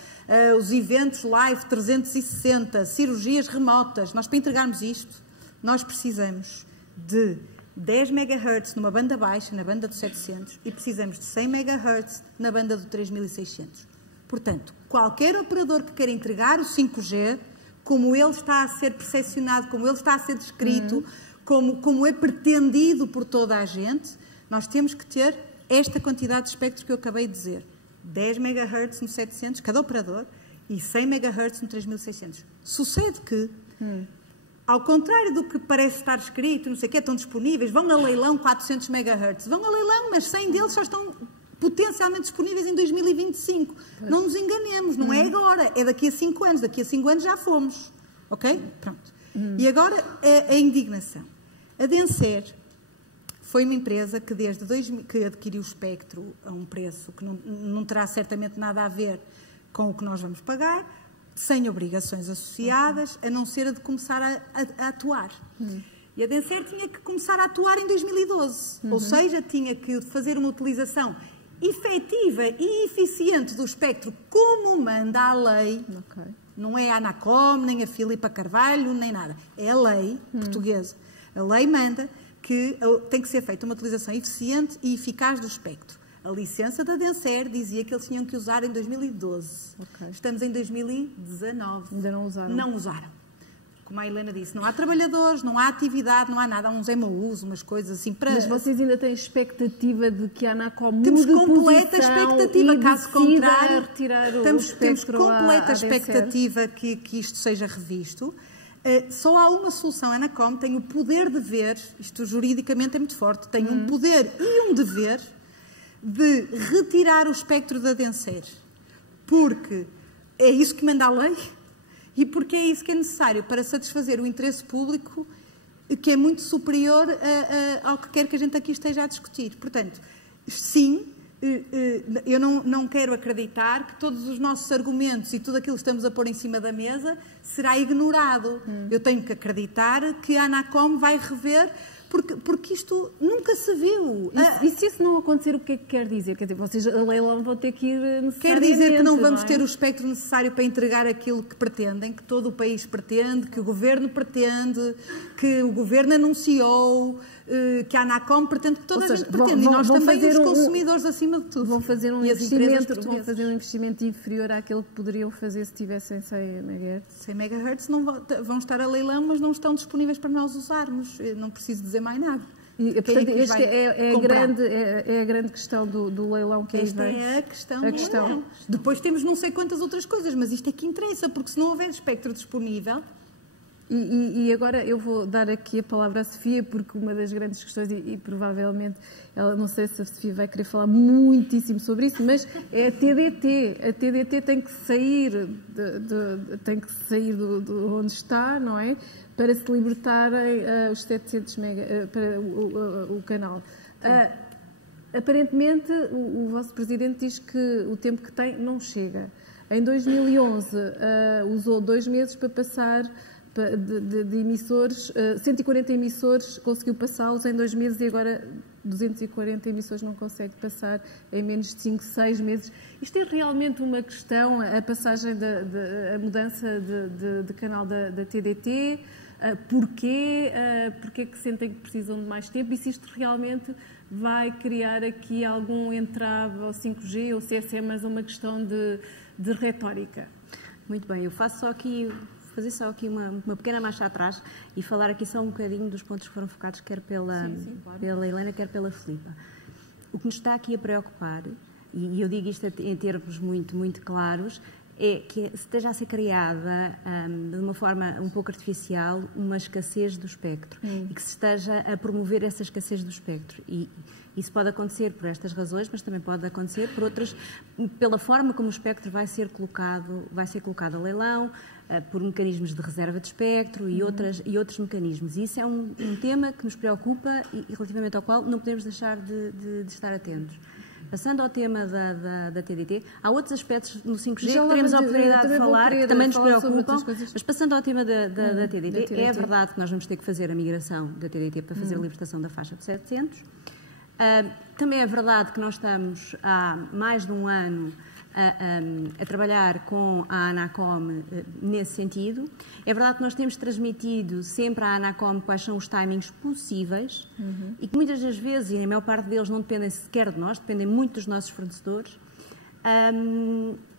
os eventos live 360, cirurgias remotas, nós para entregarmos isto, nós precisamos de 10 MHz numa banda baixa, na banda do 700, e precisamos de 100 MHz na banda do 3600. Portanto, qualquer operador que queira entregar o 5G, como ele está a ser percepcionado, como ele está a ser descrito, como é pretendido por toda a gente, nós temos que ter esta quantidade de espectro que eu acabei de dizer. 10 MHz no 700, cada operador, e 100 MHz no 3600. Sucede que, ao contrário do que parece estar escrito, não sei o que, estão disponíveis, vão a leilão 400 MHz. Vão a leilão, mas 100 deles só estão potencialmente disponíveis em 2025. Pois. Não nos enganemos, não é agora, é daqui a 5 anos. Daqui a 5 anos já fomos. Ok? Pronto. E agora a indignação. A Denser foi uma empresa que desde que adquiriu o espectro a um preço que não terá certamente nada a ver com o que nós vamos pagar, sem obrigações associadas, a não ser a de começar a atuar. E a Denser tinha que começar a atuar em 2012. Ou seja, tinha que fazer uma utilização efetiva e eficiente do espectro como manda a lei. Okay. Não é a Anacom, nem a Filipa Carvalho, nem nada. É a lei portuguesa. A lei manda que tem que ser feita uma utilização eficiente e eficaz do espectro. A licença da Denser dizia que eles tinham que usar em 2012. Okay. Estamos em 2019. Ainda não usaram? Não usaram. Como a Helena disse, não há trabalhadores, não há atividade, não há nada. Há uns MOUs, umas coisas assim para... Mas vocês ainda têm expectativa de que a Anacom mude Temos completa expectativa, caso contrário... Temos completa expectativa que isto seja revisto. Só há uma solução. A Anacom tem o poder de ver, isto juridicamente é muito forte, tem um poder e um dever de retirar o espectro da Denser. Porque é isso que manda a lei e porque é isso que é necessário para satisfazer o interesse público, que é muito superior ao que quer que a gente aqui esteja a discutir. Portanto, sim, eu não quero acreditar que todos os nossos argumentos e tudo aquilo que estamos a pôr em cima da mesa será ignorado. Eu tenho que acreditar que a Anacom vai rever, porque isto nunca se viu. E se isso não acontecer, o que é que quer dizer? Quer dizer, vocês a leilão vão ter que ir necessariamente... Quer dizer que não vamos ter o espectro necessário para entregar aquilo que pretendem, que todo o país pretende, que o Governo pretende, que o Governo anunciou, que a Anacom pretende, que toda a gente pretende. E nós também, os consumidores, acima de tudo. Vão fazer um investimento inferior àquele que poderiam fazer se tivessem 100 MHz. 100 MHz vão estar a leilão, mas não estão disponíveis para nós usarmos. Não preciso dizer mais nada. Portanto, esta é a grande questão do leilão que aí vem. Esta é a questão do leilão. Depois temos não sei quantas outras coisas, mas isto é que interessa, porque se não houver espectro disponível... E agora eu vou dar aqui a palavra à Sofia, porque uma das grandes questões, e provavelmente, ela, não sei se a Sofia vai querer falar muitíssimo sobre isso, mas é a TDT. A TDT tem que sair de onde está, não é? Para se libertarem os 700 mega, para o canal. Aparentemente, o vosso Presidente diz que o tempo que tem não chega. Em 2011, usou 2 meses para passar... De emissores, 140 emissores conseguiu passá-los em 2 meses e agora 240 emissores não consegue passar em menos de 5, 6 meses. Isto é realmente uma questão, a passagem, a mudança de canal da TDT, porquê que sentem que precisam de mais tempo e se isto realmente vai criar aqui algum entrave ao 5G ou se essa é mais uma questão de retórica. Muito bem, eu faço fazer só aqui uma pequena marcha atrás e falar aqui só um bocadinho dos pontos que foram focados quer pela Helena, quer pela Filipa. O que nos está aqui a preocupar, e eu digo isto em termos muito, muito claros, é que esteja a ser criada de uma forma um pouco artificial uma escassez do espectro e que se esteja a promover essa escassez do espectro. E isso pode acontecer por estas razões, mas também pode acontecer por outras, pela forma como o espectro vai ser colocado a leilão, por mecanismos de reserva de espectro e outros mecanismos. E isso é um tema que nos preocupa e relativamente ao qual não podemos deixar de estar atentos. Passando ao tema da TDT, há outros aspectos no 5G que teremos a oportunidade de falar, que também nos preocupam, mas passando ao tema da TDT, é verdade que nós vamos ter que fazer a migração da TDT para fazer a libertação da faixa de 700. Também é verdade que nós estamos há mais de um ano a trabalhar com a Anacom nesse sentido. É verdade que nós temos transmitido sempre à Anacom quais são os timings possíveis e que muitas das vezes, e a maior parte deles não dependem sequer de nós, dependem muito dos nossos fornecedores,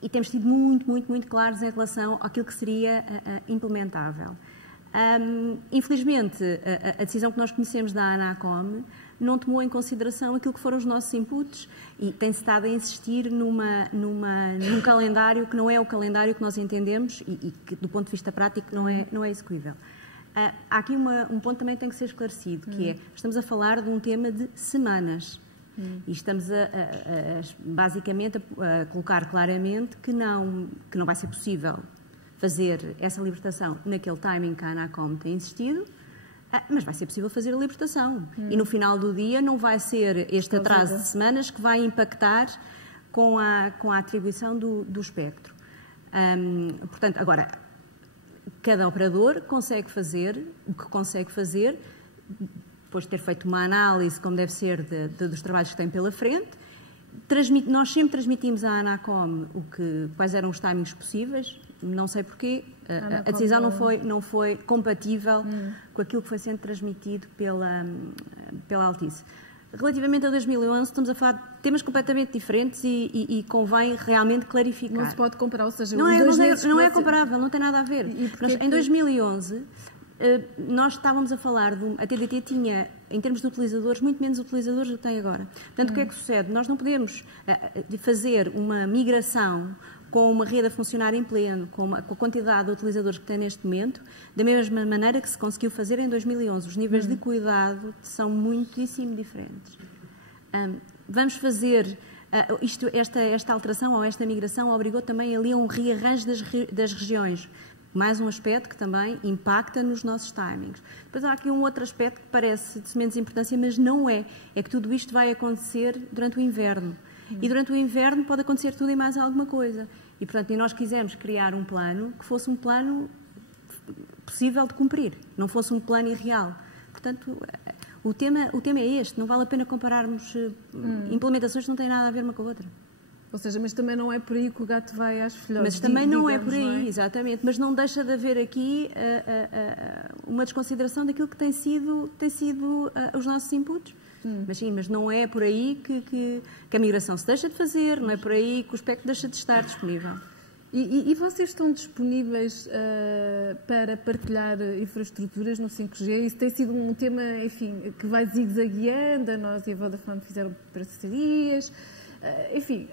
e temos sido muito, muito, muito claros em relação àquilo que seria implementável. Infelizmente, a decisão que nós conhecemos da Anacom não tomou em consideração aquilo que foram os nossos inputs e tem-se estado a insistir num calendário que não é o calendário que nós entendemos e que, do ponto de vista prático, não é execuível. Há aqui um ponto também que tem que ser esclarecido, que é, estamos a falar de um tema de semanas. E estamos basicamente a colocar claramente que não vai ser possível fazer essa libertação naquele timing que a ANACOM tem insistido, mas vai ser possível fazer a libertação. E no final do dia não vai ser este atraso de semanas que vai impactar com a atribuição do espectro. Portanto, agora, cada operador consegue fazer o que consegue fazer, depois de ter feito uma análise, como deve ser, dos trabalhos que tem pela frente. Nós sempre transmitimos à ANACOM quais eram os timings possíveis, não sei porquê, a decisão não foi compatível com aquilo que foi sendo transmitido pela Altice. Relativamente a 2011, estamos a falar de temas completamente diferentes e convém realmente clarificar. Não se pode comparar, ou seja, não é comparável, não tem nada a ver. Em 2011, nós estávamos a falar a TDT tinha, em termos de utilizadores, muito menos utilizadores do que tem agora. Portanto, o que é que sucede? Nós não podemos fazer uma migração com uma rede a funcionar em pleno, com a quantidade de utilizadores que tem neste momento, da mesma maneira que se conseguiu fazer em 2011. Os níveis de cuidado são muitíssimo diferentes. Vamos fazer... esta alteração ou esta migração obrigou também ali a um rearranjo das regiões. Mais um aspecto que também impacta nos nossos timings. Depois há aqui um outro aspecto que parece de menos importância, mas não é. É que tudo isto vai acontecer durante o inverno. E durante o inverno pode acontecer tudo e mais alguma coisa. E, portanto, nós quisemos criar um plano que fosse um plano possível de cumprir, não fosse um plano irreal. Portanto, o tema é este. Não vale a pena compararmos implementações que não têm nada a ver uma com a outra. Ou seja, mas também não é por aí que o gato vai às filhotes. Mas também não é por aí, exatamente. Mas não deixa de haver aqui uma desconsideração daquilo que tem sido os nossos inputs. Mas não é por aí que a migração se deixa de fazer, não é por aí que o espectro deixa de estar disponível. E vocês estão disponíveis para partilhar infraestruturas no 5G? Isso tem sido um tema, enfim, que vai zigue-zagueando. A nós e a Vodafone fizeram parcerias. Enfim,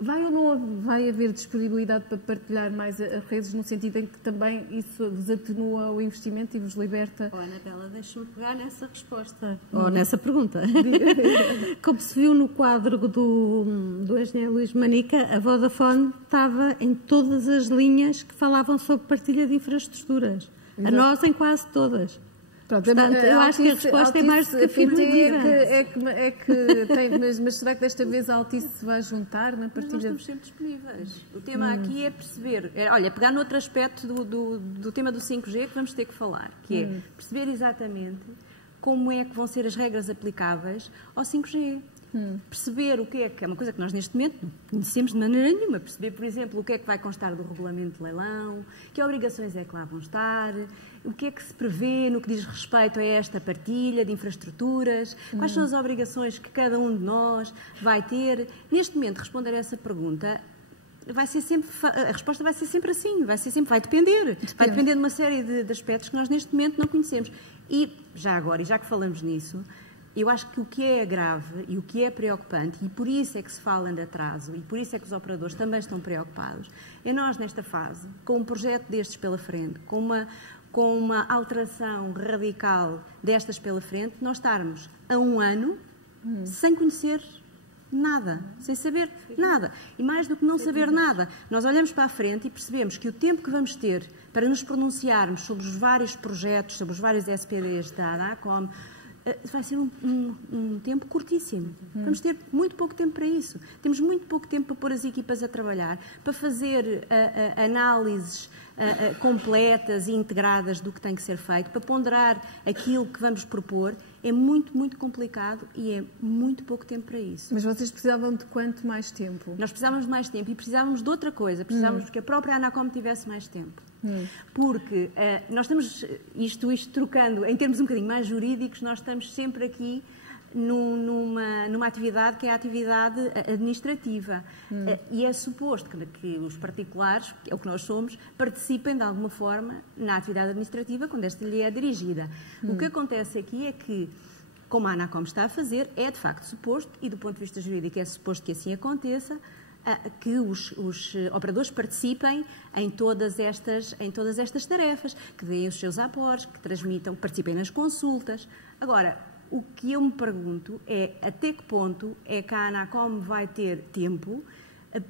vai ou não vai haver disponibilidade para partilhar mais as redes, no sentido em que também isso vos atenua o investimento e vos liberta? Anabela, deixa-me pegar nessa resposta, ou nessa pergunta. Como se viu no quadro do engenheiro Luís Manica, a Vodafone estava em todas as linhas que falavam sobre partilha de infraestruturas. Exato. A nós em quase todas. Pronto, portanto, eu acho que a resposta é mais do que afirmativa. Mas será que desta vez a Altice se vai juntar na partilha? Nós estamos sempre disponíveis. O tema aqui é perceber, pegar no outro aspecto do tema do 5G que vamos ter que falar, que é perceber exatamente como é que vão ser as regras aplicáveis ao 5G. Perceber o que é uma coisa que nós neste momento não conhecemos de maneira nenhuma. Perceber, por exemplo, o que é que vai constar do regulamento de leilão, que obrigações é que lá vão estar, o que é que se prevê no que diz respeito a esta partilha de infraestruturas, quais são as obrigações que cada um de nós vai ter. Neste momento, responder a essa pergunta a resposta vai ser sempre assim, vai depender. Vai depender de uma série de aspectos que nós neste momento não conhecemos. E já agora, e já que falamos nisso, eu acho que o que é grave e o que é preocupante, e por isso é que se fala de atraso, e por isso é que os operadores também estão preocupados, é nós nesta fase, com um projeto destes pela frente, com uma alteração radical destas pela frente, nós estarmos a um ano sem conhecer nada, sem saber nada. E mais do que não saber nada, nós olhamos para a frente e percebemos que o tempo que vamos ter para nos pronunciarmos sobre os vários projetos, sobre os vários SPDs da ANACOM, vai ser um tempo curtíssimo. Vamos ter muito pouco tempo para isso. Temos muito pouco tempo para pôr as equipas a trabalhar, para fazer análises completas e integradas do que tem que ser feito, para ponderar aquilo que vamos propor. É muito, muito complicado e é muito pouco tempo para isso. Mas vocês precisavam de quanto mais tempo? Nós precisávamos de mais tempo e precisávamos de outra coisa. Precisávamos que a própria ANACOM tivesse mais tempo. Porque nós estamos, isto trocando, em termos um bocadinho mais jurídicos, nós estamos sempre aqui numa atividade que é a atividade administrativa. E é suposto que os particulares, que é o que nós somos, participem de alguma forma na atividade administrativa quando esta lhe é dirigida. O que acontece aqui é que, como a ANACOM está a fazer, é de facto suposto, e do ponto de vista jurídico é suposto que assim aconteça, que os operadores participem em todas estas tarefas, que deem os seus aportes, que transmitam, que participem nas consultas. Agora, o que eu me pergunto é até que ponto é que a ANACOM vai ter tempo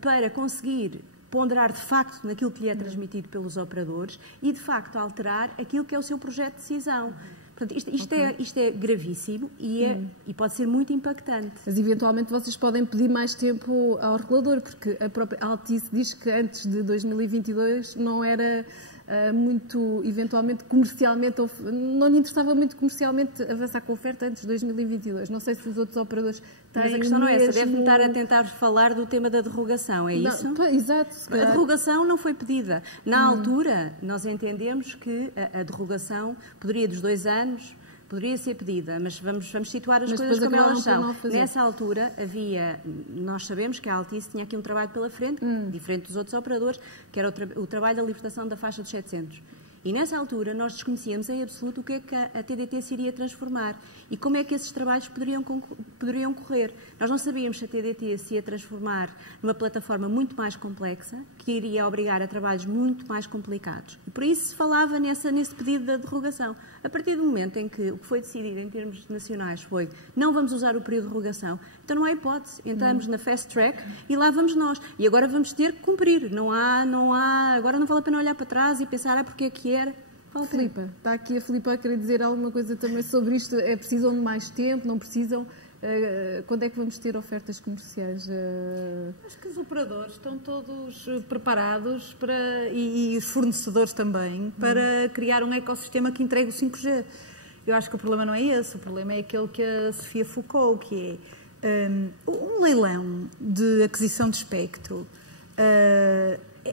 para conseguir ponderar de facto naquilo que lhe é transmitido pelos operadores e de facto alterar aquilo que é o seu projeto de decisão. Portanto, isto é gravíssimo e pode ser muito impactante. Mas, eventualmente, vocês podem pedir mais tempo ao regulador, porque a própria Altice diz que antes de 2022 não era muito, eventualmente, comercialmente, não lhe interessava muito comercialmente avançar com a oferta antes de 2022. Não sei se os outros operadores têm. Mas a questão não é essa, deve-me estar a tentar falar do tema da derrogação, é isso? Exato. A derrogação não foi pedida. Na altura, nós entendemos que a derrogação poderia, dos 2 anos, poderia ser pedida, mas vamos situar as coisas como elas são. Nessa altura, nós sabemos que a Altice tinha aqui um trabalho pela frente, diferente dos outros operadores, que era o trabalho da libertação da faixa dos 700. E nessa altura nós desconhecíamos em absoluto o que é que a TDT se iria transformar e como é que esses trabalhos poderiam correr. Nós não sabíamos se a TDT se ia transformar numa plataforma muito mais complexa, que iria obrigar a trabalhos muito mais complicados. E por isso se falava nesse pedido da derrogação. A partir do momento em que o que foi decidido em termos nacionais foi não vamos usar o período de derrogação, então não há hipótese. Entramos na fast track e lá vamos nós. E agora vamos ter que cumprir. Agora não vale a pena olhar para trás e pensar porque é que era. Filipa, está aqui a Filipa a querer dizer alguma coisa também sobre isto. Precisam de mais tempo? Não precisam? Quando é que vamos ter ofertas comerciais? Acho que os operadores estão todos preparados e os fornecedores também para criar um ecossistema que entregue o 5G. Eu acho que o problema não é esse, o problema é aquele que a Sofia focou, que é um leilão de aquisição de espectro.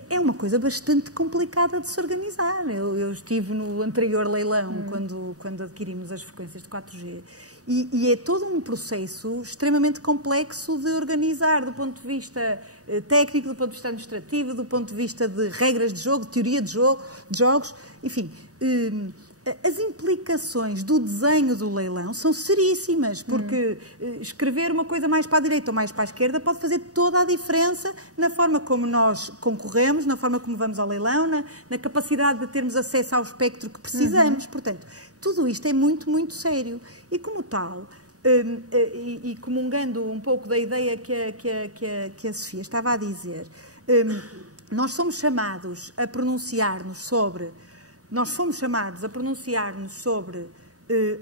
É uma coisa bastante complicada de se organizar. Eu estive no anterior leilão, quando adquirimos as frequências de 4G, e é todo um processo extremamente complexo de organizar, do ponto de vista técnico, do ponto de vista administrativo, do ponto de vista de regras de jogo, de teoria de jogos, enfim. As implicações do desenho do leilão são seríssimas, porque escrever uma coisa mais para a direita ou mais para a esquerda pode fazer toda a diferença na forma como nós concorremos, na forma como vamos ao leilão, na capacidade de termos acesso ao espectro que precisamos. Portanto, tudo isto é muito, muito sério. E como tal, e comungando um pouco da ideia que a Sofia estava a dizer, nós somos chamados a pronunciar-nos sobre...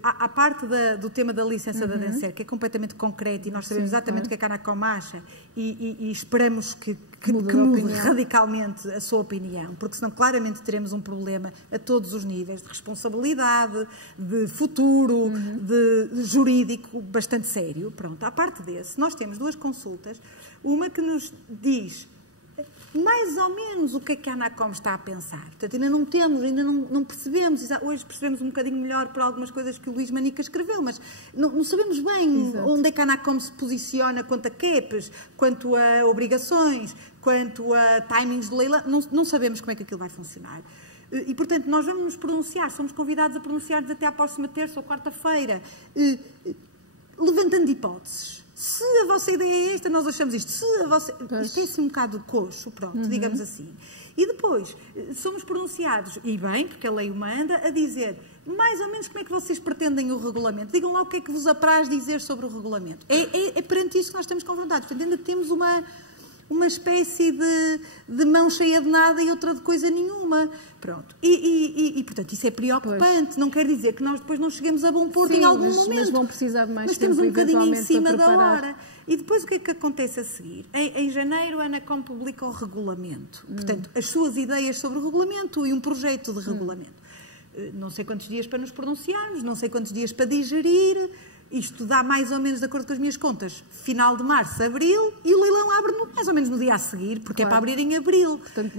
a parte do tema da licença da DENSER, que é completamente concreto e nós sabemos exatamente o que é que a ANACOM acha e esperamos que mude radicalmente a sua opinião, porque senão claramente teremos um problema a todos os níveis, de responsabilidade, de futuro, de jurídico, bastante sério. Pronto, à parte desse, nós temos 2 consultas, uma que nos diz mais ou menos o que é que a ANACOM está a pensar. Portanto, ainda não percebemos, hoje percebemos um bocadinho melhor por algumas coisas que o Luís Manica escreveu, mas não sabemos bem onde é que a ANACOM se posiciona quanto a CAPES, quanto a obrigações, quanto a timings de leilão, não sabemos como é que aquilo vai funcionar. E, portanto, nós vamos nos pronunciar, somos convidados a pronunciar-nos até à próxima terça ou quarta-feira, levantando hipóteses. Se a vossa ideia é esta, nós achamos isto. Isto é assim um bocado coxo, pronto, digamos assim. E depois somos pronunciados, e bem, porque a lei o manda, a dizer mais ou menos como é que vocês pretendem o regulamento. Digam lá o que é que vos apraz dizer sobre o regulamento. É perante isso que nós estamos confrontados. Portanto, ainda temos uma espécie de mão cheia de nada e outra de coisa nenhuma. Pronto. Portanto, isso é preocupante. Pois. Não quer dizer que nós depois não cheguemos a bom porto em algum momento. Mas vão precisar de mais tempo, temos um bocadinho em cima da hora. E depois o que é que acontece a seguir? Em janeiro, a ANACOM publica o regulamento. Portanto, as suas ideias sobre o regulamento e um projeto de regulamento. Não sei quantos dias para nos pronunciarmos, não sei quantos dias para digerir. Isto dá mais ou menos, de acordo com as minhas contas, final de março, abril, e o leilão abre mais ou menos no dia a seguir, porque é para abrir em abril. Portanto,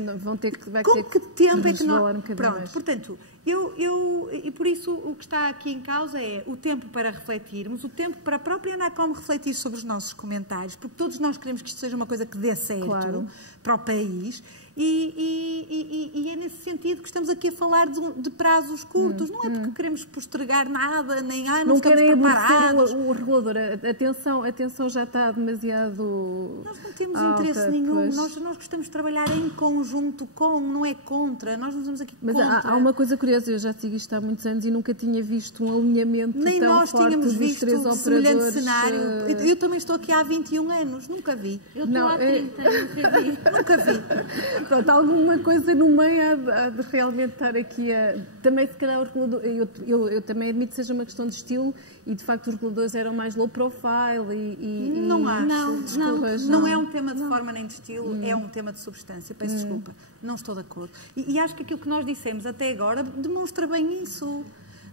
vai com ter que tempo é que nós... Pronto, portanto, E por isso o que está aqui em causa é o tempo para refletirmos, o tempo para a própria Anacom refletir sobre os nossos comentários, porque todos nós queremos que isto seja uma coisa que dê certo para o país. E é nesse sentido que estamos aqui a falar de prazos curtos. Não é porque queremos postergar nada, nem não estamos preparados. O regulador, a tensão já está demasiado. Nós não temos alta, interesse nenhum. Pois. Nós gostamos de trabalhar em conjunto com, não é contra. Nós não estamos aqui Mas contra. há uma coisa curiosa, eu já sigo isto há muitos anos e nunca tinha visto um alinhamento Nem tão nós forte tínhamos dos visto três operadores. semelhante cenário. Eu também estou aqui há 21 anos, nunca vi. Eu estou há 30, nunca vi. Nunca vi. Pronto, alguma coisa no meio há de realmente estar aqui a... Também, se calhar, o regulador... Eu também admito que seja uma questão de estilo e, de facto, os reguladores eram mais low profile Não acho. Não é um tema de Não. forma nem de estilo, é um tema de substância. Peço desculpa. Não estou de acordo. E acho que aquilo que nós dissemos até agora demonstra bem isso.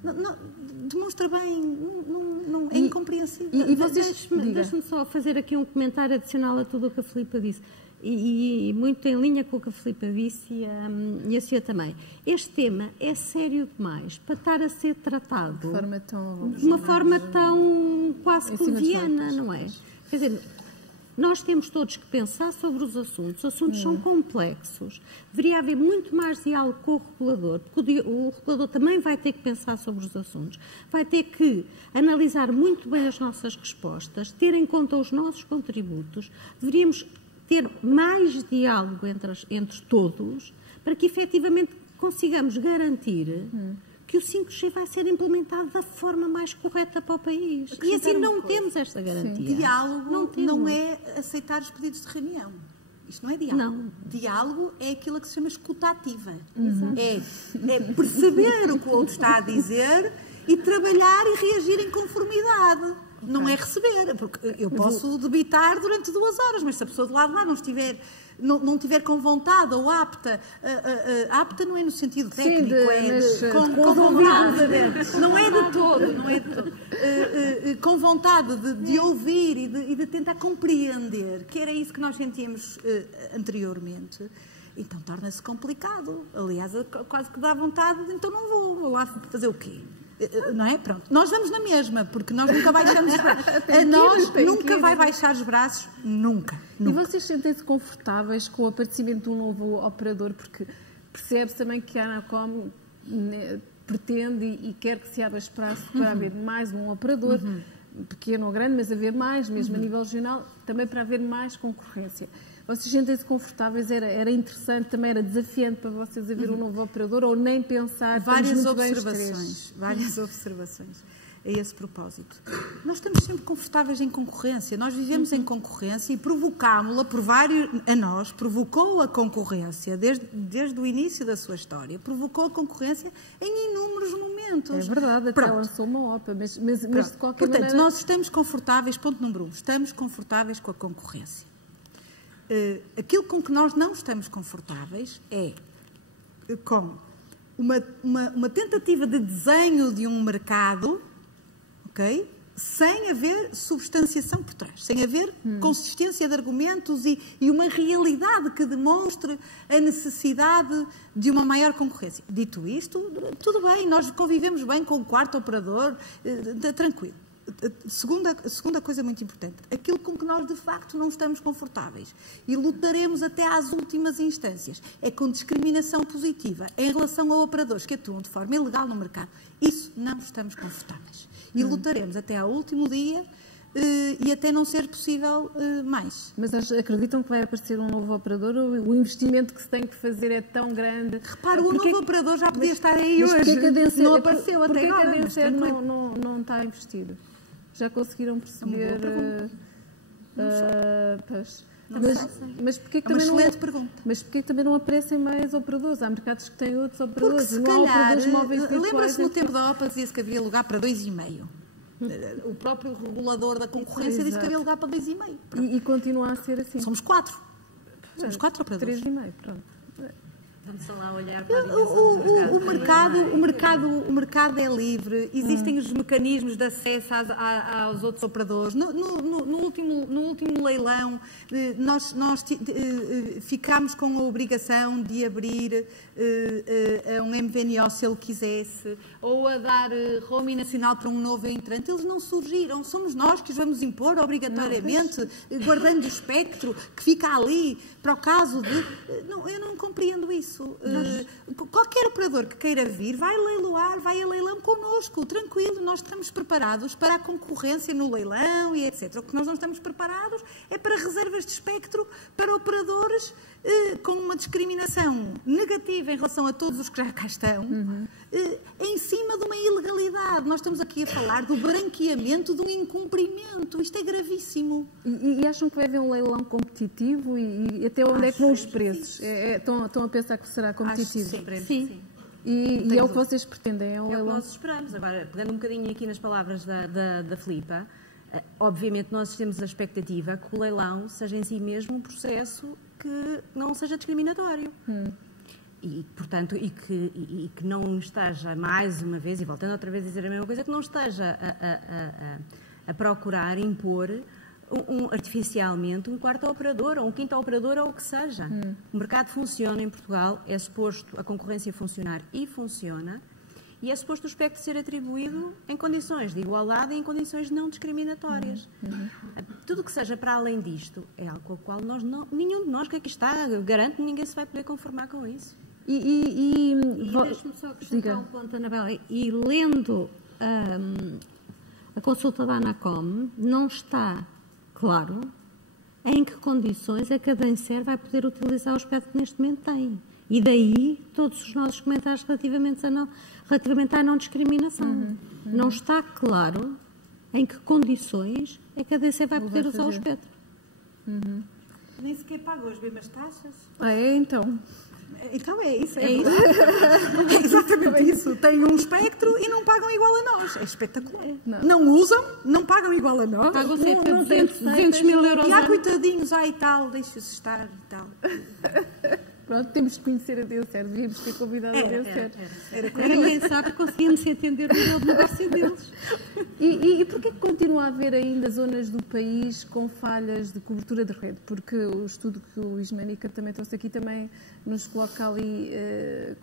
Demonstra bem. É incompreensível. E vocês... Deixe-me só fazer aqui um comentário adicional a tudo o que a Filipa disse. E muito em linha com o que a Filipa disse e a senhora também. Este tema é sério demais para estar a ser tratado de uma forma tão quase cotidiana, não é? Quer dizer, nós temos todos que pensar sobre os assuntos. Os assuntos são complexos. Deveria haver muito mais diálogo com o regulador, porque o regulador também vai ter que pensar sobre os assuntos. Vai ter que analisar muito bem as nossas respostas, ter em conta os nossos contributos. Deveríamos ter mais diálogo entre todos para que efetivamente consigamos garantir que o 5G vai ser implementado da forma mais correta para o país. E assim não temos esta garantia. Diálogo não é aceitar os pedidos de reunião. Isto não é diálogo. Não. Diálogo é aquilo que se chama escuta ativa. É perceber o que o outro está a dizer e trabalhar e reagir em conformidade. Não é receber, porque eu posso debitar durante 2 horas, mas se a pessoa de lá não estiver, não estiver com vontade ou apta, apta não é no sentido técnico, com vontade, não é de todo, com vontade de ouvir e de tentar compreender, que era isso que nós sentíamos anteriormente. Então torna-se complicado. Aliás, quase que dá vontade, então não vou lá fazer o quê? Não é? Pronto. Nós vamos na mesma, porque nós nunca baixamos os braços. Nunca vai baixar os braços, nunca. E vocês sentem-se confortáveis com o aparecimento de um novo operador? Porque percebe-se também que a Anacom pretende e quer que se abra espaço para haver mais um operador, pequeno ou grande, mas haver mais, mesmo a nível regional, também para haver mais concorrência. Vocês sentem-se confortáveis? Era interessante, também era desafiante para vocês haver um novo operador ou nem pensar? Várias observações a esse propósito. Nós estamos sempre confortáveis em concorrência. Nós vivemos em concorrência e provocámo-la provocou a concorrência desde o início da sua história. Provocou a concorrência em inúmeros momentos. É verdade, até lançou uma OPA, mas de qualquer maneira... Portanto, nós estamos confortáveis, ponto número 1, estamos confortáveis com a concorrência. Aquilo com que nós não estamos confortáveis é com uma tentativa de desenho de um mercado, ok? Sem haver substanciação por trás, sem haver consistência de argumentos e uma realidade que demonstre a necessidade de uma maior concorrência. Dito isto, tudo bem, nós convivemos bem com o 4º operador, tranquilo. Segunda coisa muito importante, aquilo com que nós de facto não estamos confortáveis e lutaremos até às últimas instâncias, é com discriminação positiva em relação a operadores que atuam de forma ilegal no mercado. Isso não estamos confortáveis. E lutaremos até ao último dia e até não ser possível mais. Mas acreditam que vai aparecer um novo operador? O investimento que se tem que fazer é tão grande? Repara, o novo operador já podia estar aí hoje. Não apareceu até agora. Porquê que a Denser não está a investir? Já conseguiram perceber? Mas porquê que também mas porquê que também não aparecem mais operadores? Há mercados que têm outros operadores. Porque, não há operadores móveis virtuais. Lembra-se no tempo da OPA dizia-se que havia lugar para 2,5. O próprio regulador da concorrência disse que havia lugar para 2,5. E continua a ser assim. Somos 4. Somos 4 operadores. 3,5, pronto. Vamos lá olhar para a o mercado é livre, existem os mecanismos de acesso aos outros operadores. No último último leilão, nós ficámos com a obrigação de abrir a um MVNO se ele quisesse, ou a dar roaming nacional para um novo entrante. Eles não surgiram, somos nós que os vamos impor obrigatoriamente, guardando o espectro que fica ali para o caso de... Não, eu não compreendo isso. Qualquer operador que queira vir vai leiloar, vai a leilão connosco, tranquilo, nós estamos preparados para a concorrência no leilão e etc. O que nós não estamos preparados é para reservas de espectro para operadores com uma discriminação negativa em relação a todos os que já cá estão, em cima de uma ilegalidade. Nós estamos aqui a falar do branqueamento de um incumprimento. Isto é gravíssimo. E acham que vai haver um leilão competitivo e até onde é que vão os preços? Estão a pensar que será competitivo? Sim. E é o que vocês pretendem? É um É o que leilão? nós esperamos. Agora, pegando um bocadinho aqui nas palavras da Filipa, obviamente nós temos a expectativa que o leilão seja em si mesmo um processo que não seja discriminatório. E, portanto, e que não esteja, mais uma vez, e voltando outra vez a dizer a mesma coisa, que não esteja a procurar impor artificialmente um quarto operador, ou um quinto operador, ou o que seja. O mercado funciona em Portugal, é suposto a concorrência funcionar e funciona, e é suposto o espectro ser atribuído em condições de igualdade e em condições não discriminatórias. Tudo que seja para além disto é algo com o qual nenhum de nós que aqui está, garanto, ninguém se vai poder conformar com isso. E deixe-me só acrescentar um ponto, Anabela. E lendo a consulta da Anacom, não está claro em que condições é que a Denser vai poder utilizar o espectro que neste momento tem. E daí todos os nossos comentários relativamente à não discriminação. Não está claro em que condições é que a DC vai poder usar o espectro. Nem sequer pagam as mesmas taxas. É, então. Então é isso. É exatamente isso. Têm um espectro e não pagam igual a nós. É espetacular. Não usam, não pagam igual a nós. Pagam cerca de 200 mil euros. E há coitadinhos, e tal, deixe-os estar e tal. Pronto, temos de conhecer a Denser, devíamos ter convidado a Denser. Quem sabe conseguimos entender o modelo de negócio deles. E porquê que continua a haver ainda zonas do país com falhas de cobertura de rede? Porque o estudo que o Isménica também trouxe aqui também nos coloca ali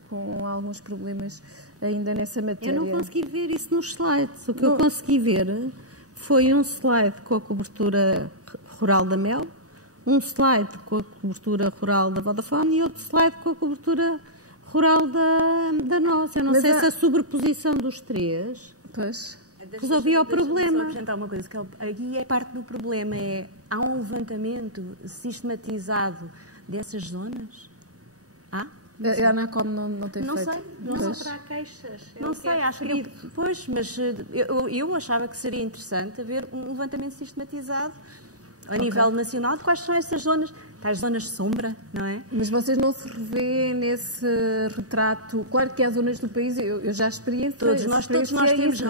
com alguns problemas ainda nessa matéria. Eu não consegui ver isso nos slides. O que eu consegui ver foi um slide com a cobertura rural da Mel, um slide com a cobertura rural da Vodafone e outro slide com a cobertura rural da nossa. Eu não sei se a sobreposição dos três resolvia o problema. Só acrescentar uma coisa, que aqui é parte do problema, há um levantamento sistematizado dessas zonas? A Anacom não tem feito. Não sei. Não haverá queixas. Não sei, acho que... Pois, mas eu achava que seria interessante haver um levantamento sistematizado a nível nacional de quais são essas zonas, tais zonas de sombra, não é? Mas vocês não se revêem nesse retrato? Claro que há zonas do país, eu já experienciei. Todos nós temos redes,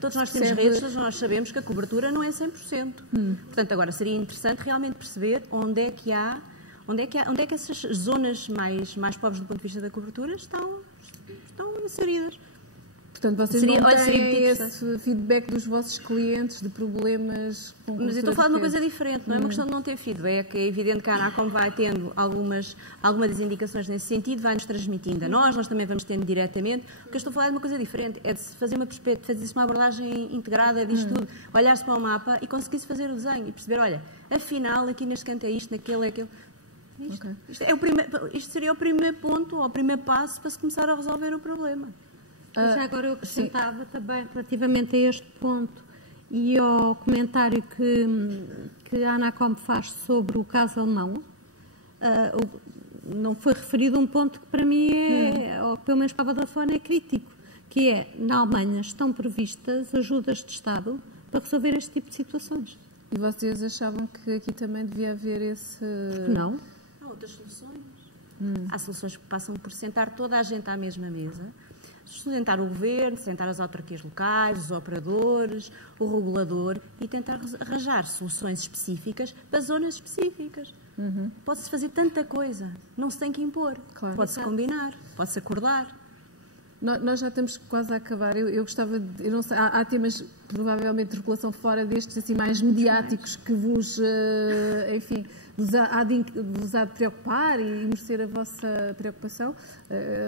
todos nós temos redes, todos nós sabemos que a cobertura não é 100%. Portanto, agora seria interessante realmente perceber onde é que essas zonas mais pobres do ponto de vista da cobertura estão inseridas. Portanto, vocês não têm esse feedback dos vossos clientes de problemas com... Mas eu estou a falar de uma coisa diferente, não é uma questão de não ter feedback. É evidente que a Anacom vai tendo algumas indicações nesse sentido, vai-nos transmitindo a nós também vamos tendo diretamente. O que eu estou a falar é de uma coisa diferente, é de fazer uma abordagem integrada disto tudo, olhar-se para o mapa e conseguir-se fazer o desenho e perceber, olha, afinal, aqui neste canto é isto, naquele é aquele. Isto seria o primeiro ponto, ou o primeiro passo para se começar a resolver o problema. Já agora eu acrescentava também relativamente a este ponto e ao comentário que a Anacom faz sobre o caso alemão, não foi referido um ponto que para mim ou pelo menos para a Vodafone é crítico, que é, na Alemanha estão previstas ajudas de Estado para resolver este tipo de situações. E vocês achavam que aqui também devia haver esse... Não. Há outras soluções. Há soluções que passam por sentar toda a gente à mesma mesa, sentar o governo, sentar as autarquias locais, os operadores, o regulador e tentar arranjar soluções específicas para zonas específicas. Pode-se fazer tanta coisa, não se tem que impor. Claro. Pode-se combinar, pode-se acordar. Nós já estamos quase a acabar. Eu gostava de... Eu não sei, há temas, provavelmente, de regulação fora destes, assim, mais mediáticos, que vos, enfim, vos há de preocupar e merecer a vossa preocupação,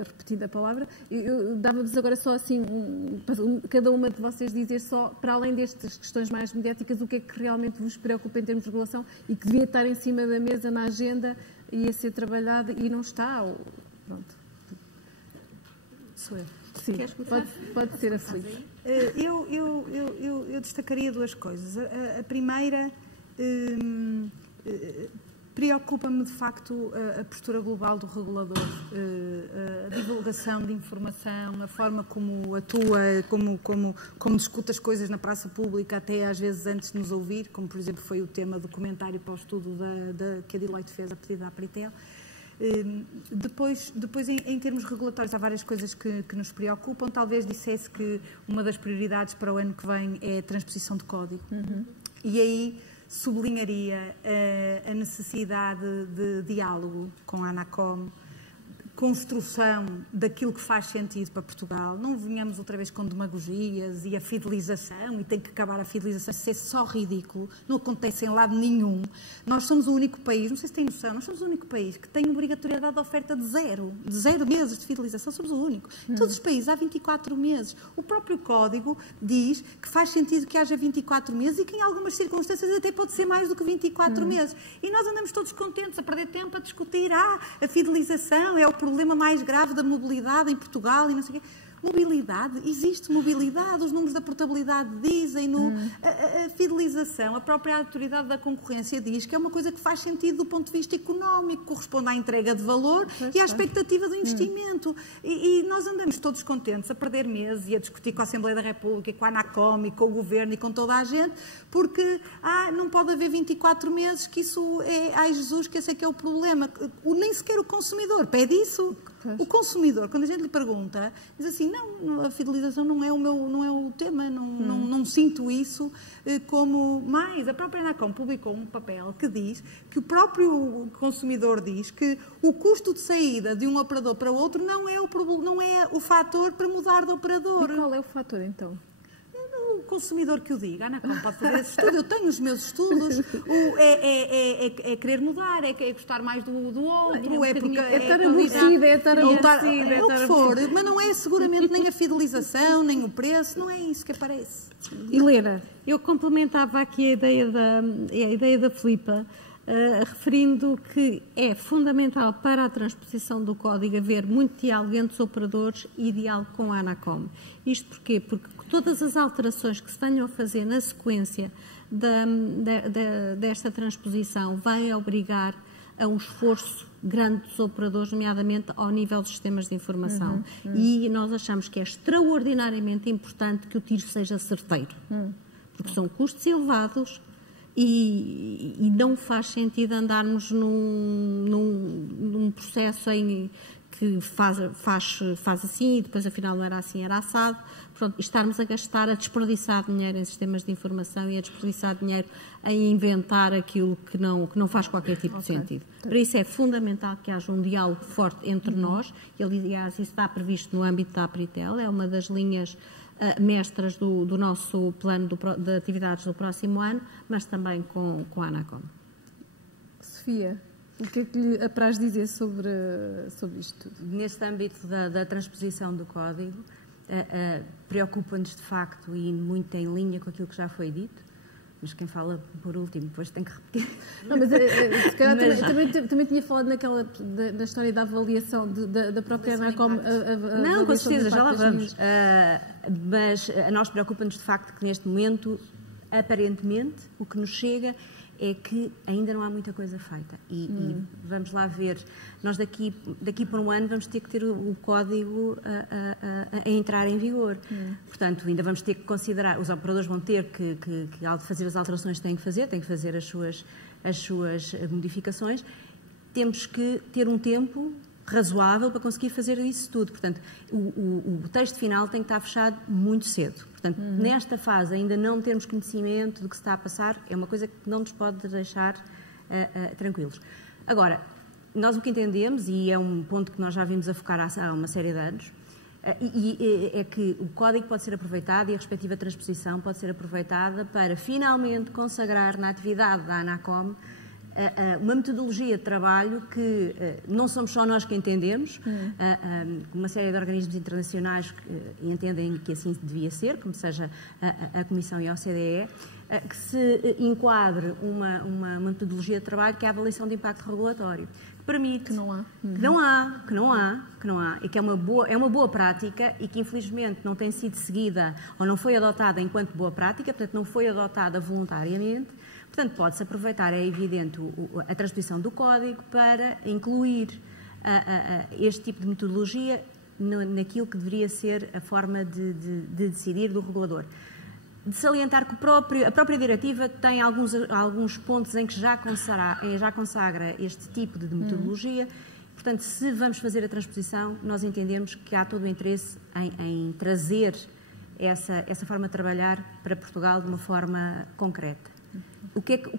repetindo a palavra. Eu dava-vos agora só, assim, cada uma de vocês dizer só, para além destas questões mais mediáticas, o que é que realmente vos preocupa em termos de regulação e que devia estar em cima da mesa, na agenda, e a ser trabalhada e não está. Pronto. Sou eu. Sim, pode ser a Filipe. Eu destacaria duas coisas. A primeira, preocupa-me de facto a postura global do regulador, a divulgação de informação, a forma como atua, como discute as coisas na praça pública, até às vezes antes de nos ouvir, como por exemplo foi o tema do comentário para o estudo que a Deloitte fez a pedido da Apritel. Depois em termos regulatórios, há várias coisas que nos preocupam. Talvez dissesse que uma das prioridades para o ano que vem é a transposição de código. E aí sublinharia a necessidade de diálogo com a ANACOM, construção daquilo que faz sentido para Portugal. Não venhamos outra vez com demagogias e a fidelização, e tem que acabar a fidelização. Isso é só ridículo, não acontece em lado nenhum. Nós somos o único país, não sei se têm noção, nós somos o único país que tem obrigatoriedade de oferta de 0 meses de fidelização, somos o único. Em todos os países há 24 meses. O próprio Código diz que faz sentido que haja 24 meses e que em algumas circunstâncias até pode ser mais do que 24 meses. E nós andamos todos contentes a perder tempo a discutir, a fidelização é o problema mais grave da mobilidade em Portugal e não sei o quê. Mobilidade, existe mobilidade, os números da portabilidade dizem-no, a fidelização, a própria autoridade da concorrência diz que é uma coisa que faz sentido do ponto de vista económico, corresponde à entrega de valor e à expectativa do investimento. E nós andamos todos contentes a perder meses e a discutir com a Assembleia da República, e com a ANACOM, e com o Governo e com toda a gente, porque não pode haver 24 meses, que isso é, ai Jesus, que esse é que é o problema. Nem sequer o consumidor pede isso. O consumidor, quando a gente lhe pergunta, diz assim, não, a fidelização não é o tema, não sinto isso como mais. A própria ANACOM publicou um papel que diz que o próprio consumidor diz que o custo de saída de um operador para o outro não é o fator para mudar de operador. E qual é o fator, então? O consumidor que o diga, a ANACOM pode fazer esse estudo, eu tenho os meus estudos, é querer mudar, é gostar mais do outro, é porque é estar aborrecida, é o que for, mas não é seguramente nem a fidelização, nem o preço, não é isso que aparece. Helena, eu complementava aqui a ideia da Filipa, referindo que é fundamental para a transposição do código haver muito diálogo entre os operadores e diálogo com a ANACOM. Isto porquê? Porque todas as alterações que se venham a fazer na sequência desta transposição vêm obrigar a um esforço grande dos operadores, nomeadamente ao nível dos sistemas de informação. E nós achamos que é extraordinariamente importante que o tiro seja certeiro, porque são custos elevados e não faz sentido andarmos num processo em que faz assim e depois afinal não era assim, era assado. Portanto, estarmos a gastar, a desperdiçar dinheiro em sistemas de informação e a desperdiçar dinheiro em inventar aquilo que não faz qualquer tipo de sentido. Para isso é fundamental que haja um diálogo forte entre nós, e aliás isso está previsto no âmbito da Apritel, é uma das linhas mestras do nosso plano de atividades do próximo ano, mas também com a ANACOM. Sofia, o que é que lhe apraz dizer sobre isto tudo? Neste âmbito da transposição do código, preocupa-nos de facto e muito em linha com aquilo que já foi dito, mas quem fala por último depois tem que repetir. Não, mas se calhar também tinha falado na história da avaliação da própria ANACOM. Não, com certeza, já lá vamos. Mas a nós preocupa-nos de facto que neste momento, aparentemente, o que nos chega é que ainda não há muita coisa feita. E vamos lá ver, nós daqui por um ano vamos ter que ter o código a entrar em vigor. Portanto, ainda vamos ter que considerar, os operadores vão ter que ao fazer as alterações têm que fazer as suas modificações. Temos que ter um tempo razoável para conseguir fazer isso tudo. Portanto, o texto final tem que estar fechado muito cedo. Portanto, nesta fase ainda não termos conhecimento do que se está a passar, é uma coisa que não nos pode deixar tranquilos. Agora, nós o que entendemos, e é um ponto que nós já vimos a focar há uma série de anos, é que o código pode ser aproveitado e a respectiva transposição pode ser aproveitada para finalmente consagrar na atividade da ANACOM uma metodologia de trabalho que não somos só nós que entendemos, uma série de organismos internacionais que entendem que assim devia ser, como seja a Comissão e a OCDE, que se enquadre uma metodologia de trabalho que é a avaliação de impacto regulatório, que permite... Que não há. E que é uma boa prática e que infelizmente não tem sido seguida ou não foi adotada enquanto boa prática, portanto não foi adotada voluntariamente. Portanto, pode-se aproveitar, é evidente, a transposição do código para incluir este tipo de metodologia naquilo que deveria ser a forma de decidir do regulador. De salientar que a própria diretiva tem alguns pontos em que já consagra este tipo de metodologia. Portanto, se vamos fazer a transposição, nós entendemos que há todo o interesse em trazer essa forma de trabalhar para Portugal de uma forma concreta.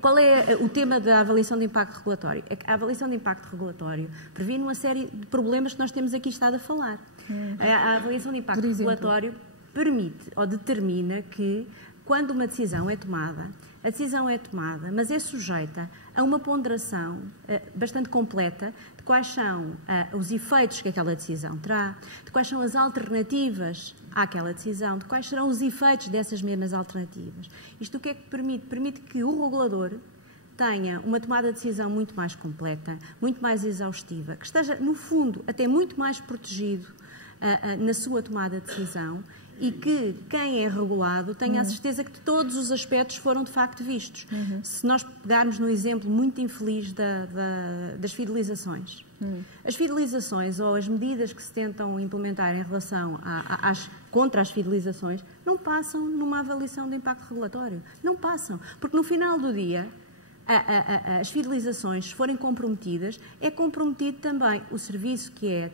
Qual é o tema da avaliação de impacto regulatório? É que a avaliação de impacto regulatório previne uma série de problemas que nós temos aqui estado a falar. A avaliação de impacto regulatório permite ou determina que, quando uma decisão é tomada, a decisão é tomada, mas é sujeita a uma ponderação bastante completa de quais são os efeitos que aquela decisão terá, de quais são as alternativas àquela decisão, de quais serão os efeitos dessas mesmas alternativas. Isto o que é que permite? Permite que o regulador tenha uma tomada de decisão muito mais completa, muito mais exaustiva, que esteja, no fundo, até muito mais protegido na sua tomada de decisão e que quem é regulado tenha a certeza que todos os aspectos foram de facto vistos. Se nós pegarmos no exemplo muito infeliz das fidelizações, as fidelizações ou as medidas que se tentam implementar em relação contra as fidelizações não passam numa avaliação de impacto regulatório. Não passam, porque no final do dia as fidelizações, se forem comprometidas, é comprometido também o serviço que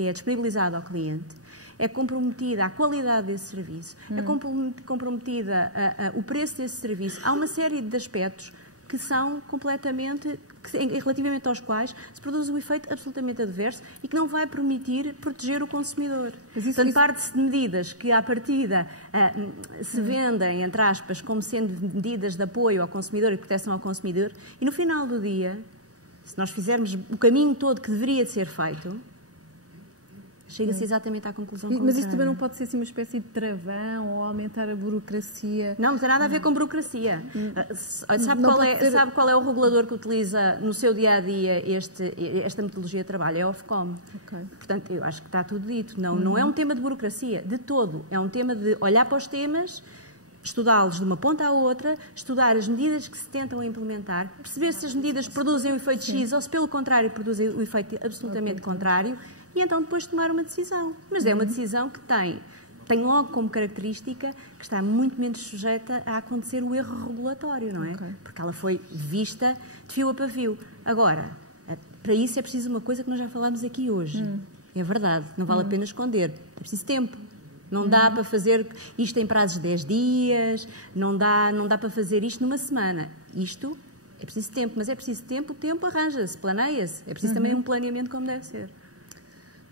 é disponibilizado ao cliente, é comprometida a qualidade desse serviço, é comprometida o preço desse serviço. Há uma série de aspectos que são relativamente aos quais se produz um efeito absolutamente adverso e que não vai permitir proteger o consumidor. Portanto, parte-se de medidas que, à partida, se vendem, entre aspas, como sendo medidas de apoio ao consumidor e proteção ao consumidor, e no final do dia, se nós fizermos o caminho todo que deveria ser feito, chega-se exatamente à conclusão contrária. Mas isto também não pode ser assim uma espécie de travão ou aumentar a burocracia? Não, não tem nada a ver com burocracia. Sabe qual é o regulador que utiliza no seu dia-a-dia esta metodologia de trabalho? É a Ofcom. Portanto, eu acho que está tudo dito. Não é um tema de burocracia, de todo. É um tema de olhar para os temas, estudá-los de uma ponta à outra, estudar as medidas que se tentam implementar, perceber se as medidas produzem o efeito X ou se, pelo contrário, produzem o efeito absolutamente contrário, e então depois tomar uma decisão. Mas é uma decisão que tem logo como característica que está muito menos sujeita a acontecer o erro regulatório, não é? Porque ela foi vista de fio a pavio. Agora, para isso é preciso uma coisa que nós já falámos aqui hoje. É verdade, não vale a pena esconder. É preciso tempo. Não dá para fazer isto em prazos de 10 dias, não dá para fazer isto numa semana. Isto é preciso tempo, mas é preciso tempo, o tempo arranja-se, planeia-se. É preciso também um planeamento como deve ser.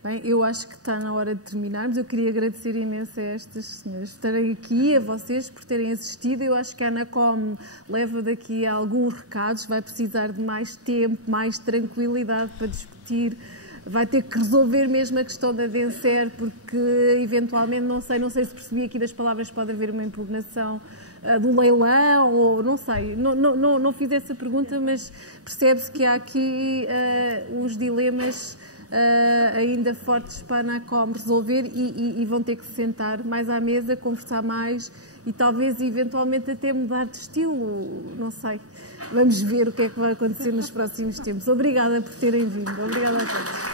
Bem, eu acho que está na hora de terminarmos. Eu queria agradecer imenso a estas senhoras estarem aqui, a vocês por terem assistido. Eu acho que a ANACOM leva daqui alguns recados, vai precisar de mais tempo, mais tranquilidade para discutir, vai ter que resolver mesmo a questão da DENSER, porque eventualmente, não sei se percebi aqui das palavras, pode haver uma impugnação do leilão, ou não sei, não fiz essa pergunta, mas percebe-se que há aqui uns dilemas ainda fortes para a ANACOM resolver e vão ter que se sentar mais à mesa, conversar mais e talvez eventualmente até mudar de estilo, não sei. Vamos ver o que é que vai acontecer nos próximos tempos. Obrigada por terem vindo. Obrigada a todos.